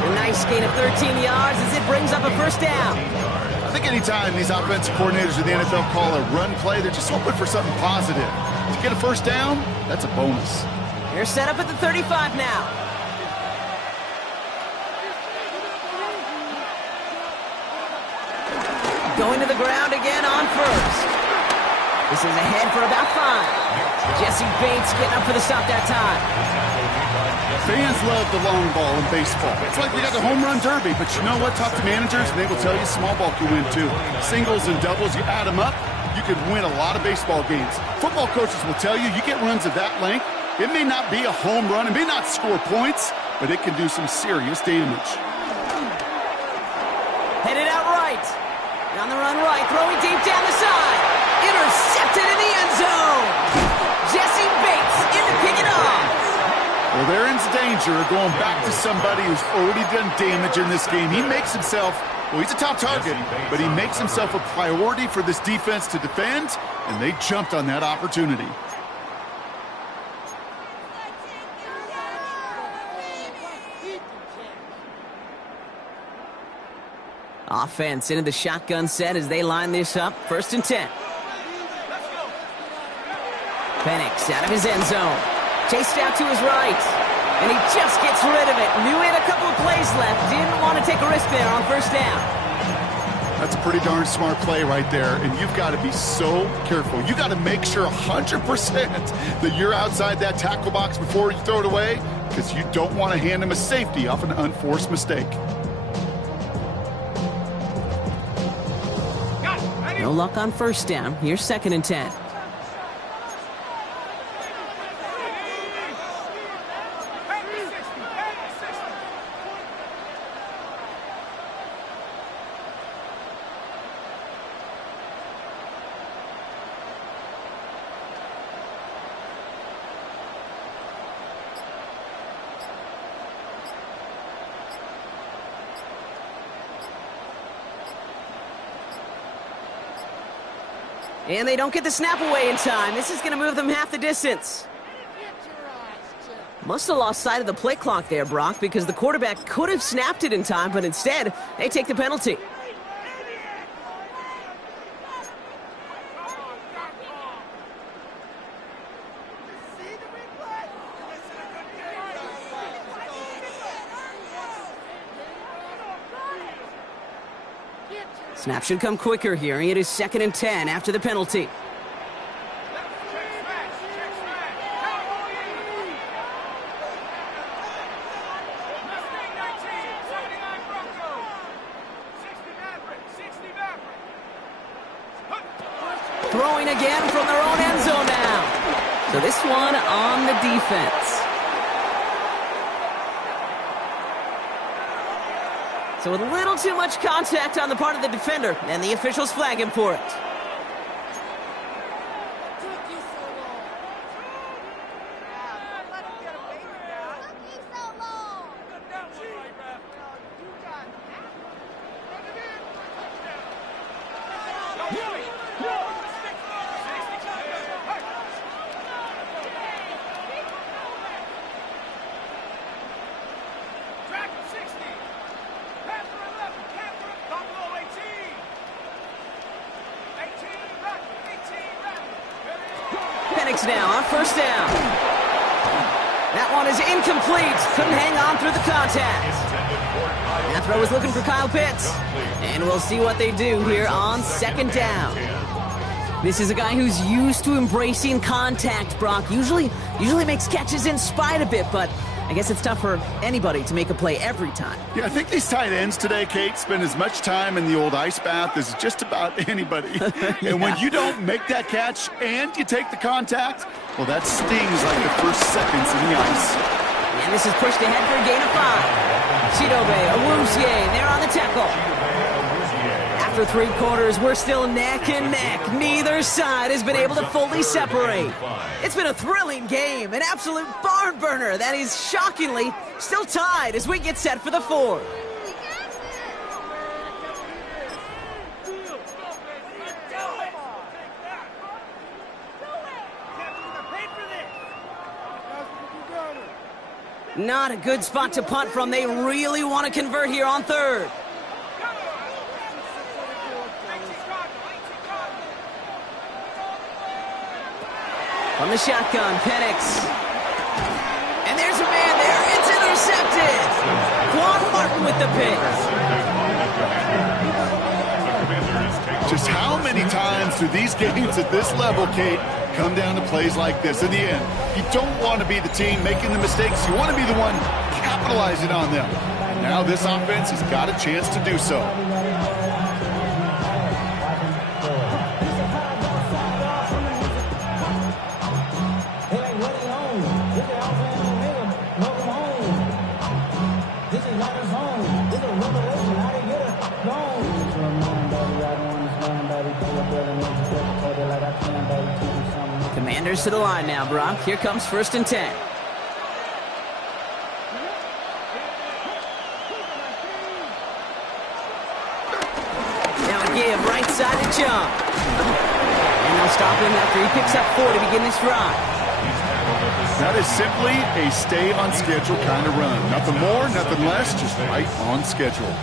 A nice gain of 13 yards as it brings up a 1st down. I think anytime these offensive coordinators of the NFL call a run play, they're just hoping for something positive. To get a 1st down, that's a bonus. They're set up at the 35 now. Going to the ground again on 1st. This is ahead for about 5. Jesse Bates getting up for the stop that time. Fans love the long ball in baseball. It's like we got the home run derby, but you know what? Talk to managers, and they will tell you small ball can win too. Singles and doubles, you add them up, you could win a lot of baseball games. Football coaches will tell you, you get runs of that length, it may not be a home run, it may not score points, but it can do some serious damage. Headed out right. And on the run right, throwing deep down the side. Intercepted in the end zone. Jesse Bates in to pick it off. Well, they're in danger of going back to somebody who's already done damage in this game. He makes himself, well, he's a top target, but he makes himself a priority for this defense to defend, and they jumped on that opportunity. Offense into the shotgun set as they line this up. 1st and 10. Penix out of his end zone. Chased out to his right. And he just gets rid of it. Knew he had a couple of plays left. Didn't want to take a risk there on 1st down. That's a pretty darn smart play right there. And you've got to be so careful. You got to make sure 100% that you're outside that tackle box before you throw it away, because you don't want to hand him a safety off an unforced mistake. No luck on 1st down. Here's 2nd and 10. And they don't get the snap away in time. This is going to move them half the distance. Must have lost sight of the play clock there, Brock, because the quarterback could have snapped it in time, but instead, they take the penalty. Snap should come quicker here. It is 2nd and 10 after the penalty. Throwing again from their own end zone now. So this one on the defense. So with a little too much contact on the part of the defender, and the officials flag him for it. Penix now on 1st down. That one is incomplete. Couldn't hang on through the contact. That throw is looking for Kyle Pitts. And we'll see what they do here on 2nd down. This is a guy who's used to embracing contact, Brock. Usually makes catches in spite of it, but I guess it's tough for anybody to make a play every time. Yeah, I think these tight ends today, Kate, spend as much time in the old ice bath as just about anybody. Yeah. And when you don't make that catch and you take the contact, well, that stings like the first seconds in the ice. And this is pushed ahead for a gain of 5. Chidobe, Awuzie, they're on the tackle. After 3 quarters, we're still neck and neck. Neither side has been able to fully separate. It's been a thrilling game, an absolute barn burner that is shockingly still tied as we get set for the 4th. Not a good spot to punt from. They really want to convert here on 3rd. On the shotgun, Penix. And there's a man there. It's intercepted. Quan Martin with the pick. Just how many times do these games at this level, Kate, come down to plays like this? In the end, you don't want to be the team making the mistakes. You want to be the one capitalizing on them. And now this offense has got a chance to do so. Commanders to the line now, Brock. Here comes 1st and 10. Now a give, right side to jump. And they'll stop him after he picks up 4 to begin this drive. That is simply a stay on schedule kind of run. Nothing more, nothing less, just right on schedule.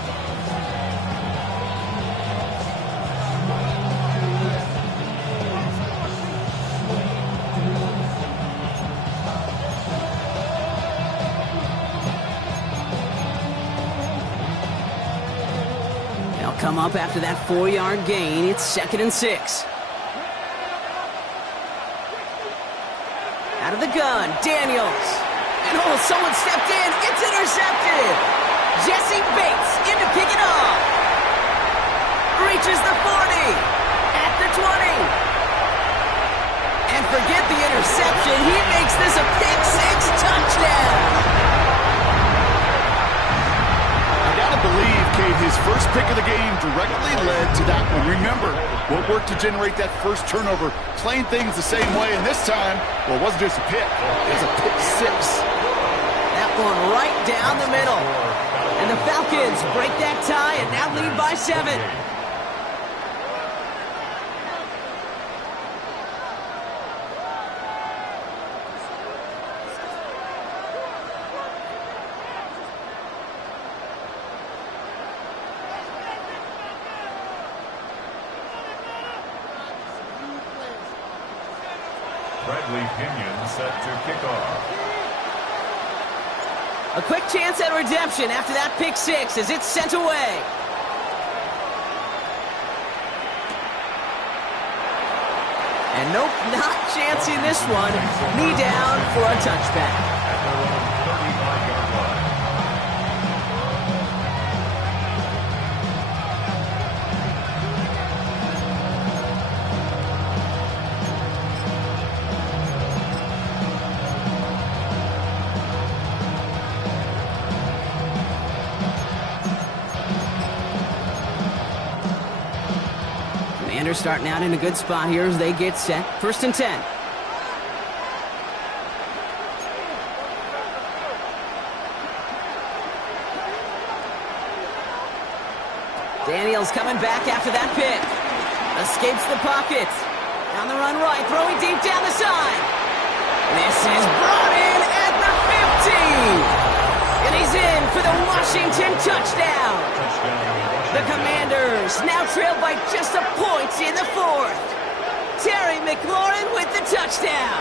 Come up after that 4-yard gain. It's 2nd and 6. Out of the gun, Daniels. And oh, someone stepped in. It's intercepted. Jesse Bates in to kick it off. Reaches the 40. At the 20. And forget the interception. He makes this a pick-6 touchdown. Believe, Kate, his first pick of the game directly led to that one. Remember what worked to generate that first turnover, playing things the same way, and this time, well, it wasn't just a pick, it was a pick-6. That one right down the middle. And the Falcons break that tie and now lead by 7. Bradley Pinion set to kick off. A quick chance at redemption after that pick six as it's sent away. And nope, not chancing this one. Knee down for a touchback. At their own 35-yard line. Commanders starting out in a good spot here as they get set. 1st and 10. Daniels coming back after that pick. Escapes the pocket. Down the run right, throwing deep down the side. This is brought in at the 50. And he's in for the Washington touchdown. The Commanders now trail by just a point in the 4th. Terry McLaurin with the touchdown.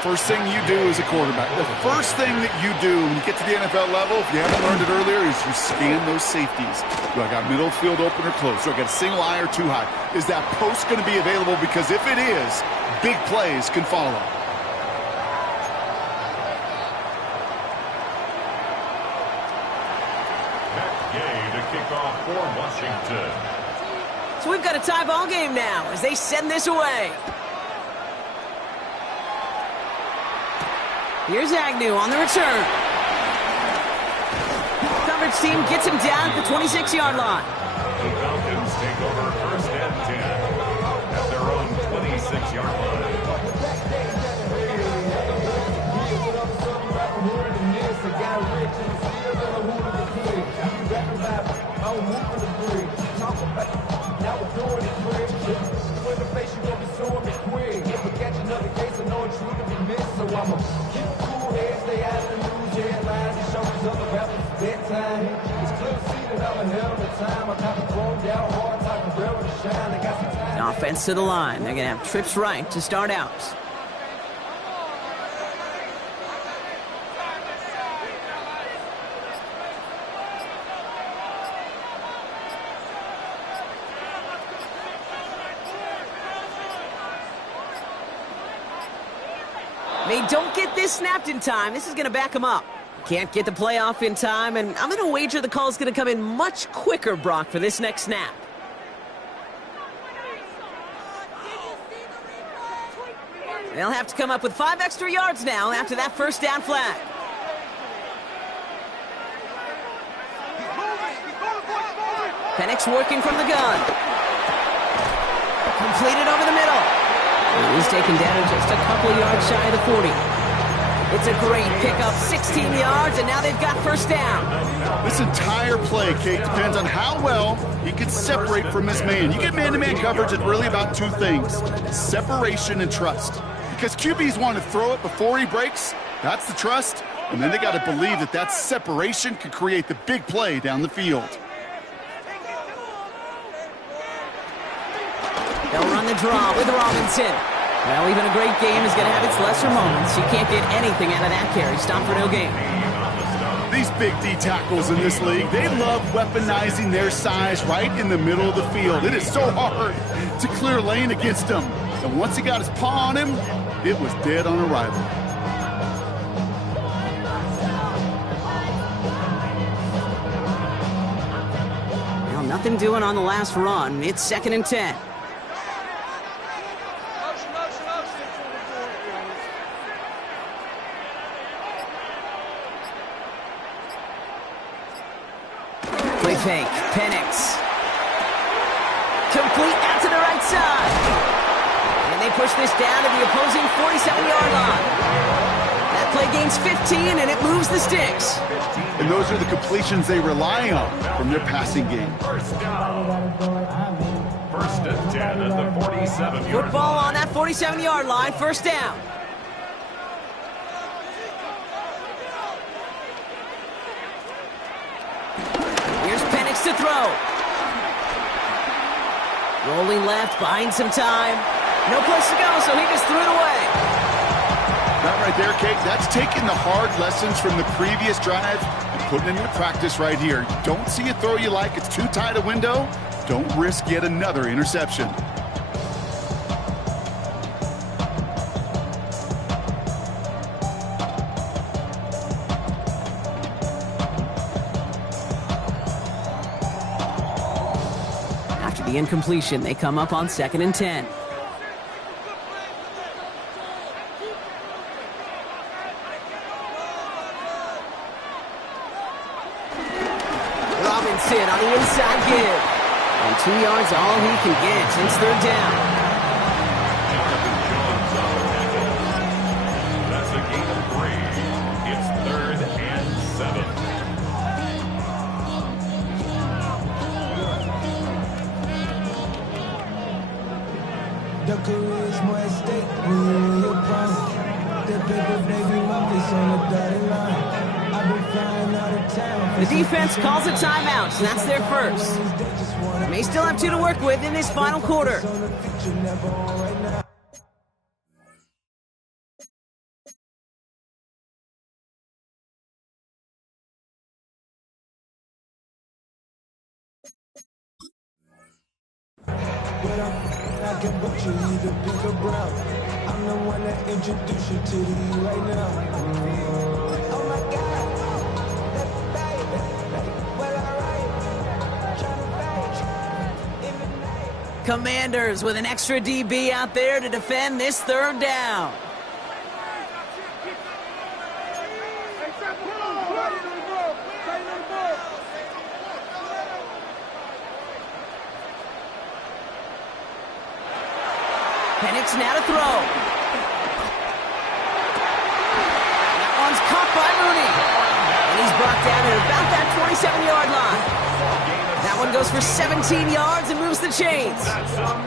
First thing you do as a quarterback, the first thing that you do when you get to the NFL level, if you haven't learned it earlier, is you scan those safeties. Do I got middle field open or close? Do I got a single eye or too high? Is that post going to be available? Because if it is, big plays can follow. Kick off for Washington. So we've got a tie ball game now as they send this away. Here's Agnew on the return. Coverage team gets him down at the 26-yard line. The Falcons take over 1st and 10 at their own 26-yard line. Offense to the line. They're going to have trips right to start out. They don't get this snapped in time. This is going to back them up. Can't get the play off in time, and I'm going to wager the call is going to come in much quicker, Brock, for this next snap. They'll have to come up with 5 extra yards now after that first down flag. Penix working from the gun. Completed over the middle. And he's taken down just a couple yards shy of the 40. It's a great pickup, 16 yards, and now they've got first down. This entire play, Kate, depends on how well he can separate from his man. You get man-to-man coverage, it's really about 2 things, separation and trust. Because QBs want to throw it before he breaks, that's the trust, and then they got to believe that that separation can create the big play down the field. They'll run the draw with Robinson. Well, even a great game is going to have its lesser moments. You can't get anything out of that carry. Stop for no gain. These big D tackles in this league, they love weaponizing their size right in the middle of the field. It is so hard to clear lane against them. And once he got his paw on him, it was dead on arrival. Well, nothing doing on the last run. It's 2nd and 10. Play fake. Penix. Complete out to the right side. And they push this down to the opposing 47-yard line. That play gains 15, and it moves the sticks. And those are the completions they rely on from their passing game. First down. 1st and 10 at the 47-yard line. Football on that 47-yard line. First down. Here's Penix to throw. Rolling left, buying some time. No so he just threw it away. That right there, Kate, that's taking the hard lessons from the previous drive and putting it into practice right here. You don't see a throw you like, it's too tight a window, don't risk yet another interception. After the incompletion, they come up on 2nd and 10. Robinson on the inside give. And 2 yards all he can get. It's 3rd down. Jonathan Jones on the tackle. That's a gain of 3. It's 3rd and 7. The career is more at stake when you're in your prime. The paper, baby, my face on the dotted line. I've been flying out of town. The defense calls a timeout, and that's their first. They may still have 2 to work with in this final quarter. I can put you either pink or brown. I'm the one that introduced you to the right now. Oh my God, that's baby. Well, alright. Tryna Commanders with an extra DB out there to defend this 3rd down. Penix now to throw. That one's caught by Mooney. And he's brought down at about that 27-yard line. That one goes for 17 yards and moves the chains.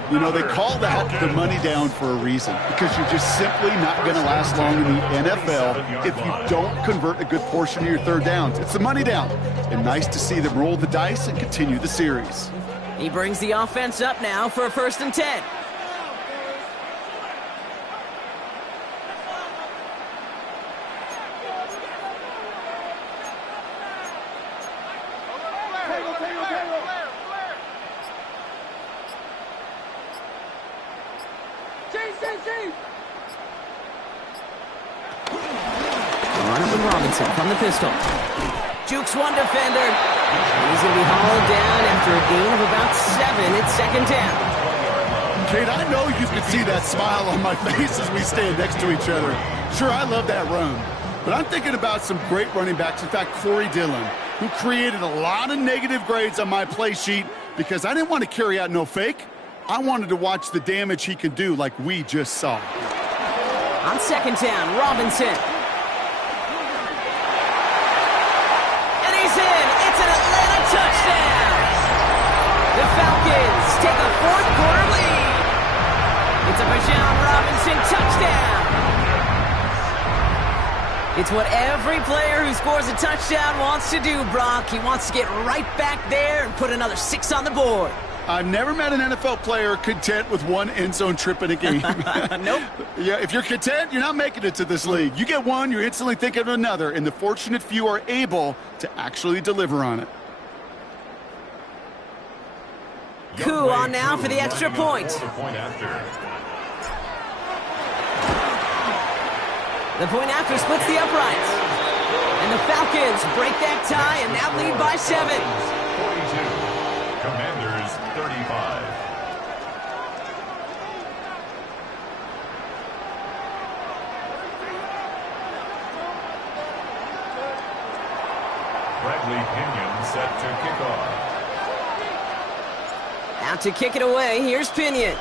You know, they call that the money down for a reason, because you're just simply not going to last long in the NFL if you don't convert a good portion of your 3rd downs. It's the money down. And nice to see them roll the dice and continue the series. He brings the offense up now for a 1st and 10. Run it with Robinson from the pistol. Jukes one defender. And he's going to be hauled down after a gain of about 7. It's 2nd down. Kate, I know you can see that smile on my face as we stand next to each other. Sure, I love that run. But I'm thinking about some great running backs. In fact, Corey Dillon, who created a lot of negative grades on my play sheet because I didn't want to carry out no fake. I wanted to watch the damage he could do like we just saw. On 2nd down, Robinson. And he's in. It's an Atlanta touchdown. The Falcons take a 4th quarter lead. It's a Bijan Robinson touchdown. It's what every player who scores a touchdown wants to do, Brock. He wants to get right back there and put another 6 on the board. I've never met an NFL player content with one end zone trip in a game. Nope. Yeah, if you're content, you're not making it to this league. You get one, you're instantly thinking of another, and the fortunate few are able to actually deliver on it. Koo on now for the extra point. The point after. The point after splits the uprights. And the Falcons break that tie and now lead by 7. 42. Commanders 35. Bradley Pinion set to kick off. Out to kick it away, here's Pinion.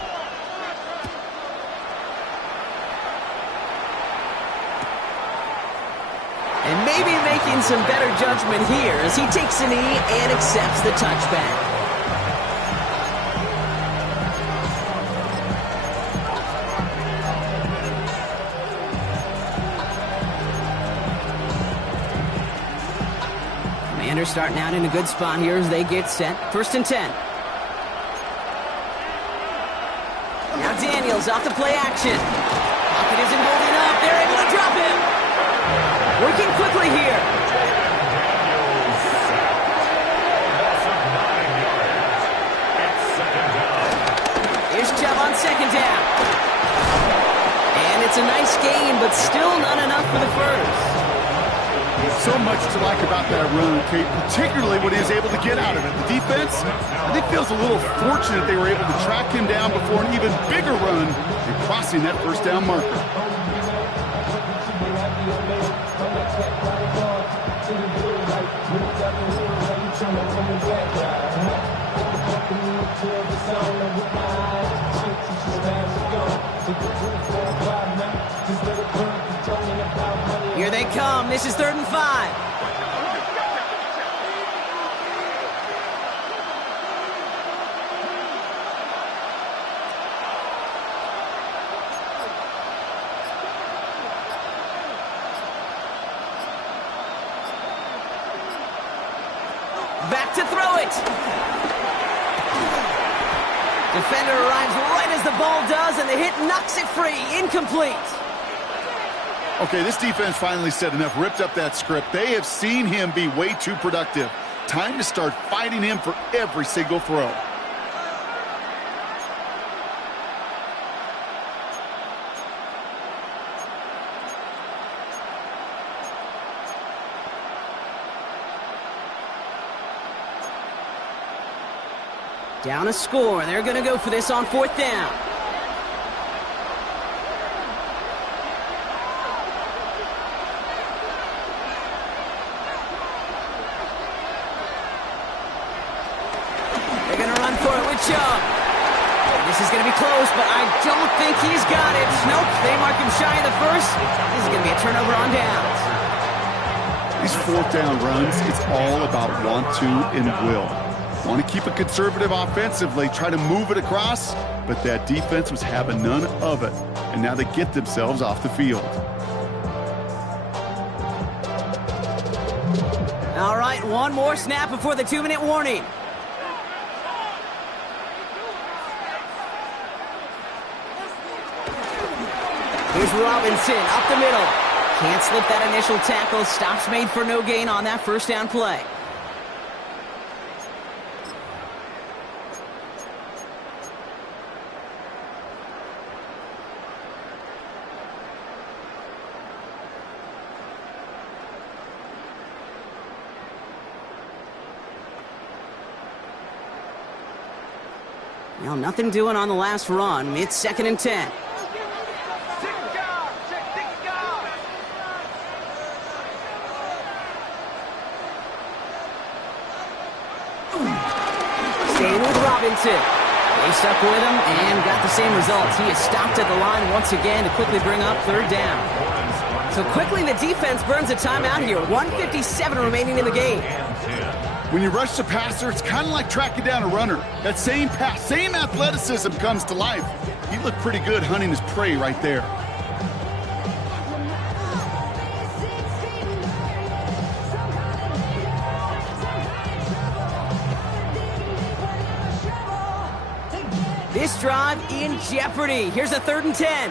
And maybe making some better judgment here as he takes a knee and accepts the touchback. Commanders starting out in a good spot here as they get set. 1st and 10. Now Daniels Bails off the play action. Pocket isn't holding up. They're able to drop him. Working quickly here. Daniels sacked. Loss of 9 yards. It's second down. Here's Chubb on second down. And it's a nice gain, but still not enough for the first. So much to like about that run, Kate, particularly what he was able to get out of it. The defense, I think, feels a little fortunate they were able to track him down before an even bigger run and crossing that first down marker. Here they come. This is 3rd and 5. Back to throw it. Defender arrives right as the ball does, and the hit knocks it free. Incomplete. Okay, this defense finally said enough, ripped up that script. They have seen him be way too productive. Time to start fighting him for every single throw. Down a score. They're going to go for this on 4th down. They're going to run for it with Chubb. This is going to be close, but I don't think he's got it. Nope, they mark him shy of the first. This is going to be a turnover on downs. These 4th down runs, it's all about want to and will. Want to keep it conservative offensively, try to move it across, but that defense was having none of it, and now they get themselves off the field. All right, one more snap before the 2-minute warning. Here's Robinson up the middle. Can't slip that initial tackle. Stops made for no gain on that first down play. Well, nothing doing on the last run. It's 2nd and 10. Staying with Robinson. They stuck with him and got the same results. He is stopped at the line once again to quickly bring up 3rd down. So quickly the defense burns a timeout here. 1:57 remaining in the game. When you rush the passer, it's kind of like tracking down a runner. That same pass, same athleticism comes to life. He looked pretty good hunting his prey right there. This drive in jeopardy. Here's a 3rd and 10.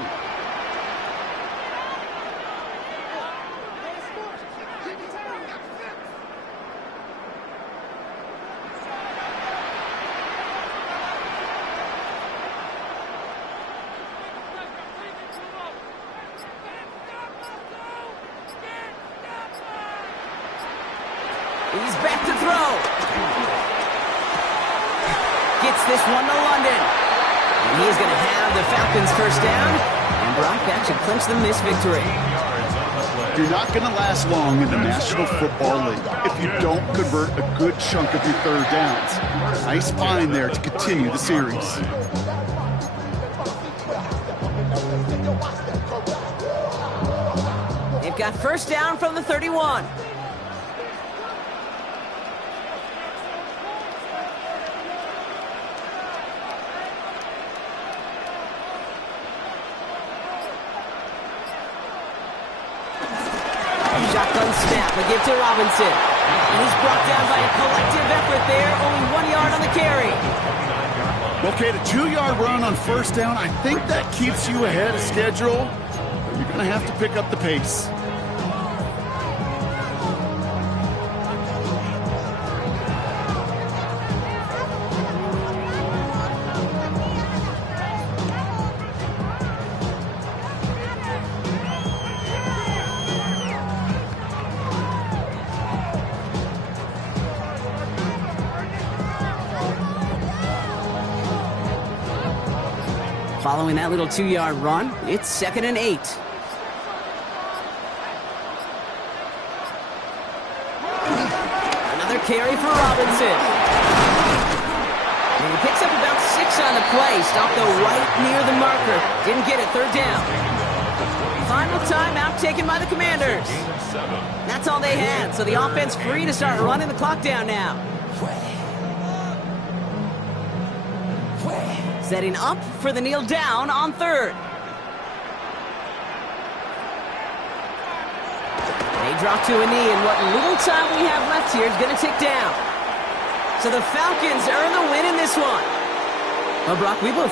He's back to throw. Gets this one to London. And he's going to have the Falcons first down. And Brock, that should clinch them this victory. You're not going to last long in the National Football League if you don't convert a good chunk of your 3rd downs. Nice find there to continue the series. They've got first down from the 31. Shotgun snap, a give to Robinson. And he's brought down by a collective effort there, only 1 yard on the carry. Okay, the 2-yard run on first down, I think that keeps you ahead of schedule. You're going to have to pick up the pace. Following that little 2-yard run, it's 2nd and 8. Another carry for Robinson. And he picks up about 6 on the play. Stopped though right near the marker. Didn't get it. 3rd down. Final timeout taken by the Commanders. That's all they had, so the offense free to start running the clock down now. Setting up for the kneel down on 3rd. They drop to a knee, and what little time we have left here is going to tick down. So the Falcons earn the win in this one. Well, Brock, we both